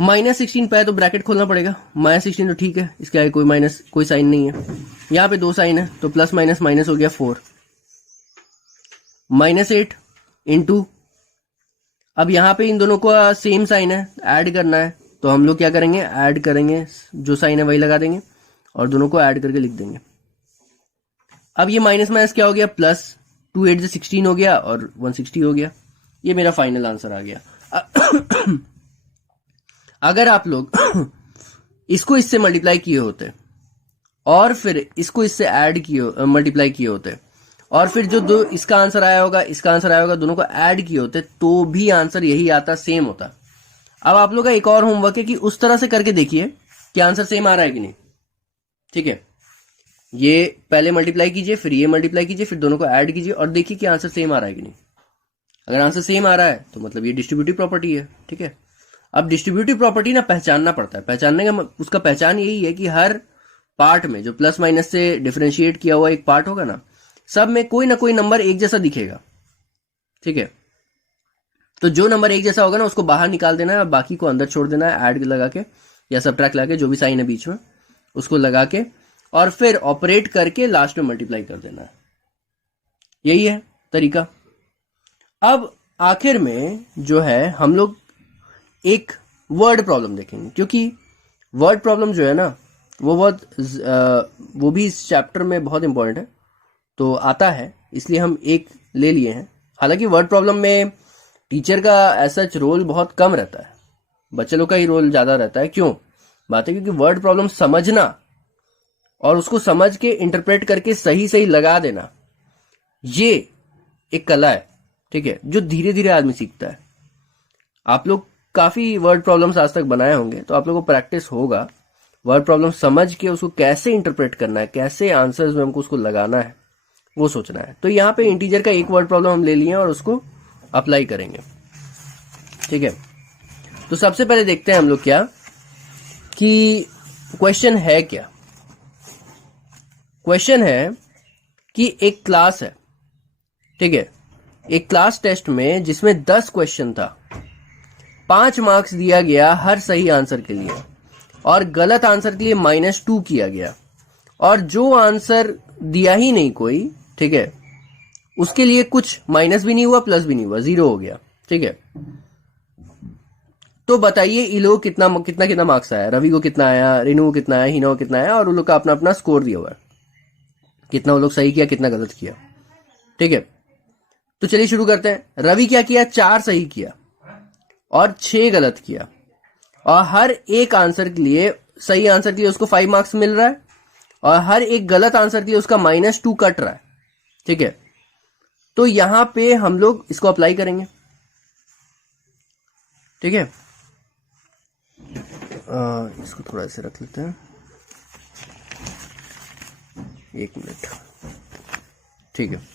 -16 पे तो ब्रैकेट खोलना पड़ेगा, -16 तो ठीक है, इसके आगे कोई साइन नहीं है। यहाँ पे 2 साइन है तो प्लस माइनस माइनस हो गया 4, -8 इंटू, अब यहाँ पे इन दोनों का सेम साइन है, ऐड करना है, तो हम लोग क्या करेंगे, ऐड करेंगे, जो साइन है वही लगा देंगे और दोनों को ऐड करके लिख देंगे। अब ये माइनस माइनस क्या हो गया, प्लस, 2 8 से 16 हो गया और 160 हो गया। ये मेरा फाइनल आंसर आ गया। अगर आप लोग इसको इससे मल्टीप्लाई किए होते और फिर इसको इससे ऐड किए मल्टीप्लाई किए होते और फिर जो दो इसका आंसर आया होगा, इसका आंसर आया होगा, दोनों को ऐड किए होते तो भी आंसर यही आता, सेम होता। अब आप लोग का एक और होमवर्क है कि उस तरह से करके देखिए कि आंसर सेम आ रहा है कि नहीं। ठीक है, ये पहले मल्टीप्लाई कीजिए, फिर ये मल्टीप्लाई कीजिए, फिर दोनों को ऐड कीजिए और देखिए कि आंसर सेम आ रहा है कि नहीं। अगर आंसर सेम आ रहा है तो मतलब ये डिस्ट्रीब्यूटिव प्रॉपर्टी है। ठीक है, अब डिस्ट्रीब्यूटिव प्रॉपर्टी ना पहचानना पड़ता है। पहचानने का उसका पहचान यही है कि हर पार्ट में जो प्लस माइनस से डिफरेंशिएट किया हुआ एक पार्ट होगा ना, सब में कोई ना कोई नंबर एक जैसा दिखेगा। ठीक है, तो जो नंबर एक जैसा होगा ना उसको बाहर निकाल देना है और बाकी को अंदर छोड़ देना है, ऐड लगा के या सबट्रैक्ट लगा के, जो भी साइन है बीच में उसको लगा के, और फिर ऑपरेट करके लास्ट में मल्टीप्लाई कर देना है। यही है तरीका। अब आखिर में जो है हम लोग एक वर्ड प्रॉब्लम देखेंगे, क्योंकि वर्ड प्रॉब्लम जो है ना वो भी इस चैप्टर में बहुत इंपॉर्टेंट है, तो आता है, इसलिए हम एक ले लिए हैं। हालांकि वर्ड प्रॉब्लम में टीचर का ऐसा रोल बहुत कम रहता है, बच्चे लोग का ही रोल ज्यादा रहता है। क्यों बात है, क्योंकि वर्ड प्रॉब्लम समझना और उसको समझ के इंटरप्रेट करके सही सही लगा देना, ये एक कला है। ठीक है, जो धीरे धीरे आदमी सीखता है। आप लोग काफी वर्ड प्रॉब्लम्स आज तक बनाए होंगे, तो आप लोगों को प्रैक्टिस होगा वर्ड प्रॉब्लम समझ के उसको कैसे इंटरप्रेट करना है, कैसे आंसर्स में हमको उसको लगाना है, वो सोचना है। तो यहाँ पे इंटीजर का एक वर्ड प्रॉब्लम हम ले लिए और उसको अप्लाई करेंगे। ठीक है, तो सबसे पहले देखते हैं हम लोग क्या कि क्वेश्चन है क्या। क्वेश्चन है कि एक क्लास है। ठीक है, एक क्लास टेस्ट में जिसमें 10 क्वेश्चन था, 5 मार्क्स दिया गया हर सही आंसर के लिए और गलत आंसर के लिए -2 किया गया, और जो आंसर दिया ही नहीं कोई, ठीक है, उसके लिए कुछ माइनस भी नहीं हुआ प्लस भी नहीं हुआ, 0 हो गया। ठीक है, तो बताइए इन लोगों कितना कितना कितना मार्क्स आया, रवि को कितना आया, रेनू को कितना आया, हिना को कितना आया, और उन लोग का अपना अपना स्कोर दिया हुआ है, कितना वो लोग सही किया कितना गलत किया। ठीक है, तो चलिए शुरू करते हैं। रवि क्या किया, 4 सही किया और 6 गलत किया, और हर एक आंसर के लिए, सही आंसर के लिए उसको 5 मार्क्स मिल रहा है और हर एक गलत आंसर के लिए उसका -2 कट रहा है। ठीक है, तो यहां पे हम लोग इसको अप्लाई करेंगे। ठीक है, इसको थोड़ा ऐसे रख लेते हैं, 1 मिनट। ठीक है,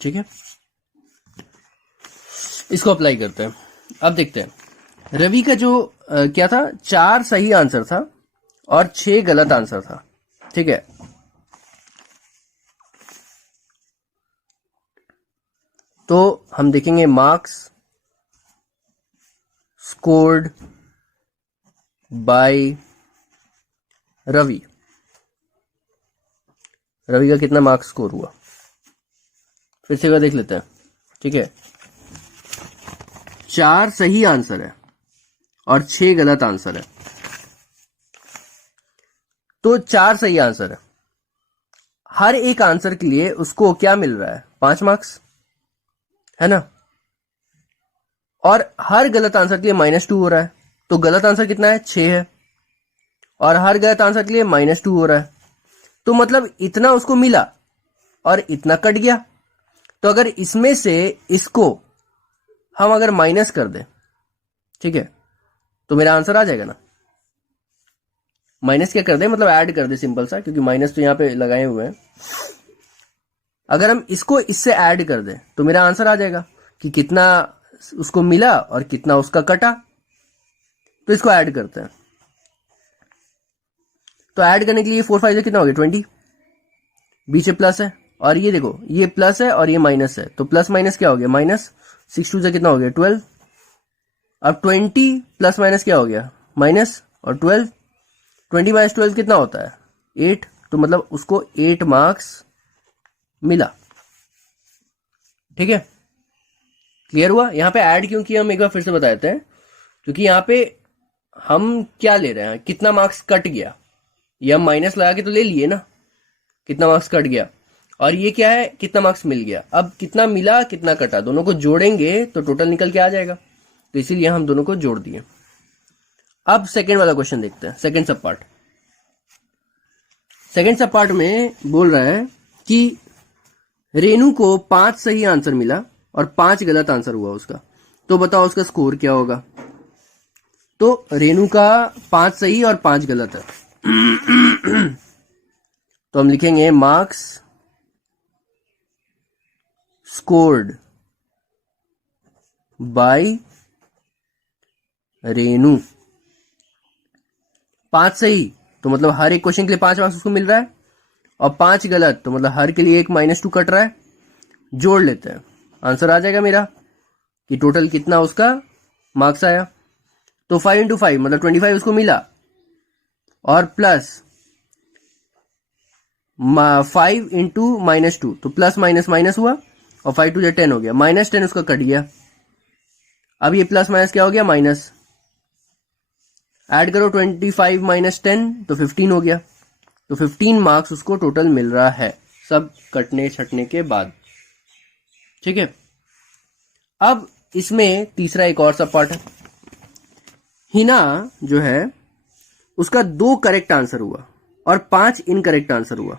ठीक है, इसको अप्लाई करते हैं। अब देखते हैं रवि का जो क्या था, 4 सही आंसर था और 6 गलत आंसर था। ठीक है, तो हम देखेंगे marks scored by Ravi. Ravi का कितना मार्क्स स्कोर हुआ, फिर से देख लेते हैं। ठीक है, 4 सही आंसर है और 6 गलत आंसर है, तो 4 सही आंसर है, हर एक आंसर के लिए उसको क्या मिल रहा है, 5 मार्क्स, है ना, और हर गलत आंसर के लिए -2 हो रहा है, तो गलत आंसर कितना है, 6 है, और हर गलत आंसर के लिए -2 हो रहा है, तो मतलब इतना उसको मिला और इतना कट गया। तो अगर इसमें से इसको हम अगर माइनस कर दें, ठीक है, तो मेरा आंसर आ जाएगा ना। माइनस क्या कर दे, मतलब ऐड कर दे, सिंपल सा, क्योंकि माइनस तो यहां पे लगाए हुए हैं। अगर हम इसको इससे ऐड कर दें तो मेरा आंसर आ जाएगा कि कितना उसको मिला और कितना उसका कटा। तो इसको ऐड करते हैं, तो ऐड करने के लिए 4 5 से कितना हो गया, 20, बीच में प्लस है, और ये देखो ये प्लस है और ये माइनस है, तो प्लस माइनस क्या हो गया, माइनस, 6 2 से कितना हो गया, 12। अब 20 प्लस माइनस क्या हो गया, माइनस, और 12, 20 - 12 कितना होता है, 8, तो मतलब उसको 8 मार्क्स मिला। ठीक है, क्लियर हुआ। यहां पे ऐड क्यों किया हम एक बार फिर से बता देते हैं, क्योंकि यहां पे हम क्या ले रहे हैं, कितना मार्क्स कट गया, ये हम माइनस लगा के तो ले लिए ना, कितना मार्क्स कट गया, और ये क्या है, कितना मार्क्स मिल गया। अब कितना मिला कितना कटा, दोनों को जोड़ेंगे तो टोटल निकल के आ जाएगा, तो इसीलिए हम दोनों को जोड़ दिए। अब सेकेंड वाला क्वेश्चन देखते हैं, सेकेंड सब पार्ट। सेकेंड सब पार्ट में बोल रहा है कि रेनू को 5 सही आंसर मिला और 5 गलत आंसर हुआ उसका, तो बताओ उसका स्कोर क्या होगा। तो रेनू का 5 सही और 5 गलत है तो हम लिखेंगे मार्क्स स्कोर्ड बाय रेनू। 5 सही तो मतलब हर एक क्वेश्चन के लिए 5 मार्क्स उसको मिल रहा है, और 5 गलत तो मतलब हर के लिए एक -2 कट रहा है। जोड़ लेते हैं, आंसर आ जाएगा मेरा कि टोटल कितना उसका मार्क्स आया। तो 5 इंटू 5 मतलब 25 उसको मिला, और प्लस 5 इंटू -2 तो प्लस माइनस माइनस हुआ, और 5 2 10 हो गया, -10 उसका कट गया। अब ये प्लस माइनस क्या हो गया, माइनस। ऐड करो 25 माइनस 10 तो 15 हो गया। तो 15 मार्क्स उसको टोटल मिल रहा है, सब कटने छटने के बाद। ठीक है, अब इसमें तीसरा एक और सब पार्ट है। हिना जो है उसका 2 करेक्ट आंसर हुआ और 5 इनकरेक्ट आंसर हुआ,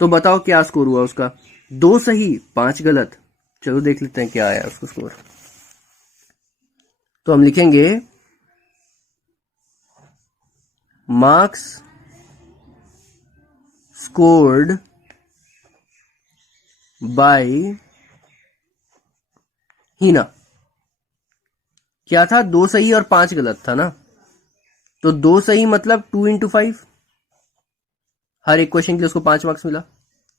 तो बताओ क्या स्कोर हुआ उसका। 2 सही 5 गलत। चलो देख लेते हैं क्या आया उसका स्कोर। तो हम लिखेंगे मार्क्स स्कोर्ड बाय हिना। क्या था, 2 सही और 5 गलत था ना। तो 2 सही मतलब 2 इंटू 5, हर एक क्वेश्चन के लिए उसको 5 मार्क्स मिला,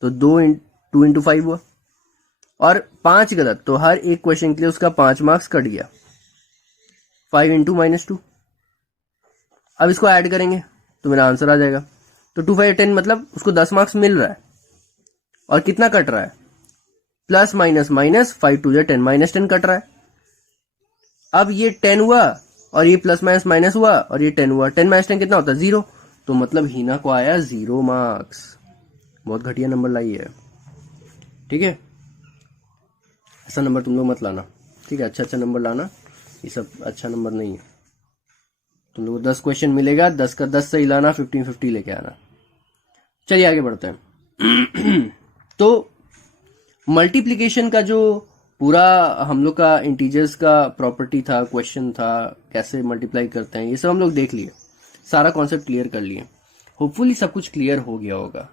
तो 2 इंटू 5 हुआ। और 5 गलत तो हर एक क्वेश्चन के लिए उसका 5 मार्क्स कट गया, 5 इंटू -2। अब इसको ऐड करेंगे तो मेरा आंसर आ जाएगा। तो 2 5 10 मतलब उसको 10 मार्क्स मिल रहा है, और कितना कट रहा है, प्लस माइनस माइनस, 5 2 10 -10 कट रहा है। अब ये 10 हुआ, और ये प्लस माइनस माइनस हुआ, और ये 10 हुआ, 10 -10 कितना होता है, 0। तो मतलब हिना को आया 0 मार्क्स। बहुत घटिया नंबर लाई है। ठीक है, ऐसा नंबर तुम लोग मत लाना, ठीक है, अच्छा नंबर लाना, ये सब अच्छा नंबर नहीं है। तुम लोग 10 क्वेश्चन मिलेगा, 10 का 10 सही लाना, 15-50 लेके आना। चलिए आगे बढ़ते हैं तो मल्टीप्लिकेशन का जो पूरा हम लोग का इंटीजर्स का प्रॉपर्टी था, क्वेश्चन था, कैसे मल्टीप्लाई करते हैं, ये सब हम लोग देख लिए, सारा कॉन्सेप्ट क्लियर कर लिए। होपफुली सब कुछ क्लियर हो गया होगा,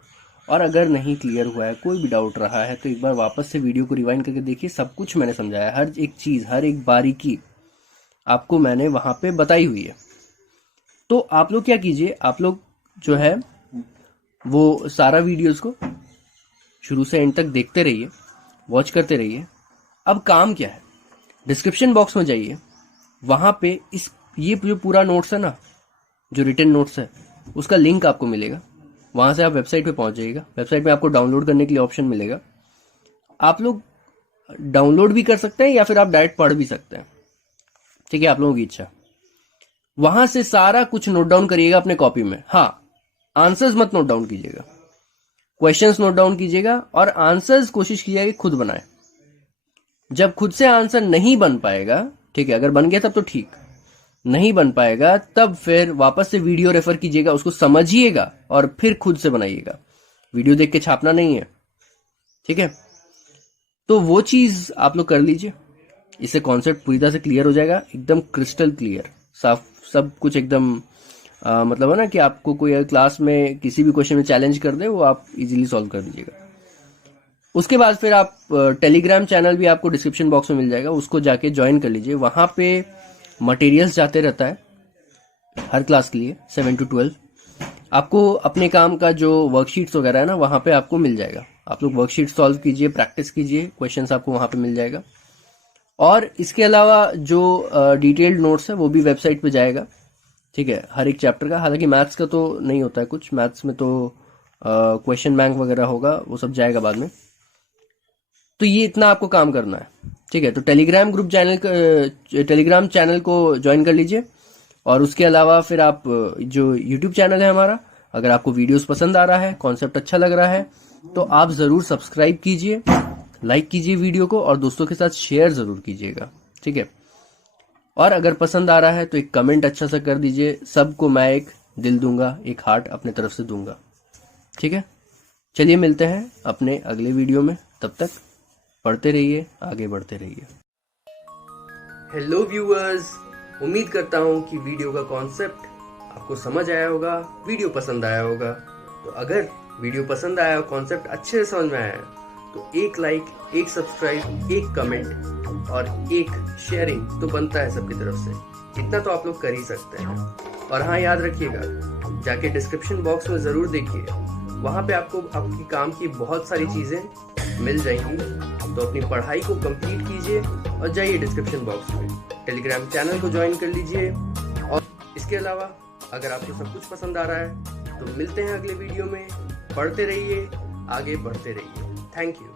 और अगर नहीं क्लियर हुआ है, कोई भी डाउट रहा है, तो एक बार वापस से वीडियो को रिवाइंड करके देखिए। सब कुछ मैंने समझाया, हर एक चीज, हर एक बारीकी आपको मैंने वहां पे बताई हुई है। तो आप लोग क्या कीजिए, आप लोग जो है वो सारा वीडियोस को शुरू से एंड तक देखते रहिए, वॉच करते रहिए। अब काम क्या है, डिस्क्रिप्शन बॉक्स में जाइए, वहां पे ये जो पूरा नोट्स है ना, जो रिटन नोट्स है, उसका लिंक आपको मिलेगा। वहां से आप वेबसाइट पे पहुंच जाइएगा। वेबसाइट पे आपको डाउनलोड करने के लिए ऑप्शन मिलेगा। आप लोग डाउनलोड भी कर सकते हैं, या फिर आप डायरेक्ट पढ़ भी सकते हैं, ठीक है, आप लोगों की इच्छा। वहां से सारा कुछ नोट डाउन करिएगा अपने कॉपी में। हाँ, आंसर्स मत नोट डाउन कीजिएगा, क्वेश्चंस नोट डाउन कीजिएगा, और आंसर्स कोशिश कीजिएगा कि खुद बनाए। जब खुद से आंसर नहीं बन पाएगा, ठीक है, अगर बन गया तब तो ठीक, नहीं बन पाएगा तब फिर वापस से वीडियो रेफर कीजिएगा, उसको समझिएगा और फिर खुद से बनाइएगा। वीडियो देख के छापना नहीं है, ठीक है। तो वो चीज आप लोग कर लीजिए, इससे कॉन्सेप्ट पूरी तरह से क्लियर हो जाएगा, एकदम क्रिस्टल क्लियर, साफ सब कुछ एकदम। मतलब है ना कि आपको कोई क्लास में किसी भी क्वेश्चन में चैलेंज कर दे, वो आप इजीली सॉल्व कर दीजिएगा। उसके बाद फिर आप टेलीग्राम चैनल भी आपको डिस्क्रिप्शन बॉक्स में मिल जाएगा, उसको जाके ज्वाइन कर लीजिए। वहां पे मटेरियल्स जाते रहता है हर क्लास के लिए 7 to 12। आपको अपने काम का जो वर्कशीट्स वगैरह है ना, वहां पे आपको मिल जाएगा। आप लोग वर्कशीट सॉल्व कीजिए, प्रैक्टिस कीजिए, क्वेश्चंस आपको वहां पे मिल जाएगा। और इसके अलावा जो डिटेल्ड नोट्स है वो भी वेबसाइट पे जाएगा, ठीक है, हर एक चैप्टर का। हालांकि मैथ्स का तो नहीं होता है कुछ, मैथ्स में तो क्वेश्चन बैंक वगैरह होगा, वो सब जाएगा बाद में। तो ये इतना आपको काम करना है, ठीक है। तो टेलीग्राम चैनल को ज्वाइन कर लीजिए। और उसके अलावा फिर आप जो यूट्यूब चैनल है हमारा, अगर आपको वीडियोस पसंद आ रहा है, कॉन्सेप्ट अच्छा लग रहा है, तो आप ज़रूर सब्सक्राइब कीजिए, लाइक कीजिए वीडियो को और दोस्तों के साथ शेयर ज़रूर कीजिएगा, ठीक है। और अगर पसंद आ रहा है तो एक कमेंट अच्छा सा कर दीजिए, सबको मैं एक दिल दूंगा, एक हार्ट अपने तरफ से दूंगा, ठीक है। चलिए मिलते हैं अपने अगले वीडियो में, तब तक पढ़ते रहिए, आगे बढ़ते रहिए। हेलो व्यूअर्स, उम्मीद करता हूँ कि वीडियो का कॉन्सेप्ट आपको समझ आया होगा, वीडियो पसंद आया होगा। तो अगर वीडियो पसंद आया, कॉन्सेप्ट अच्छे से समझ में आया तो एक लाइक, एक सब्सक्राइब, एक कमेंट और एक शेयरिंग तो बनता है सबकी तरफ से। इतना तो आप लोग कर ही सकते हैं। और हाँ, याद रखिएगा, जाके डिस्क्रिप्शन बॉक्स में ज़रूर देखिए, वहाँ पे आपको आपकी काम की बहुत सारी चीज़ें मिल जाएंगी। तो अपनी पढ़ाई को कंप्लीट कीजिए और जाइए डिस्क्रिप्शन बॉक्स में, टेलीग्राम चैनल को ज्वाइन कर लीजिए। और इसके अलावा अगर आपको सब कुछ पसंद आ रहा है तो मिलते हैं अगले वीडियो में। पढ़ते रहिए, आगे बढ़ते रहिए। Thank you.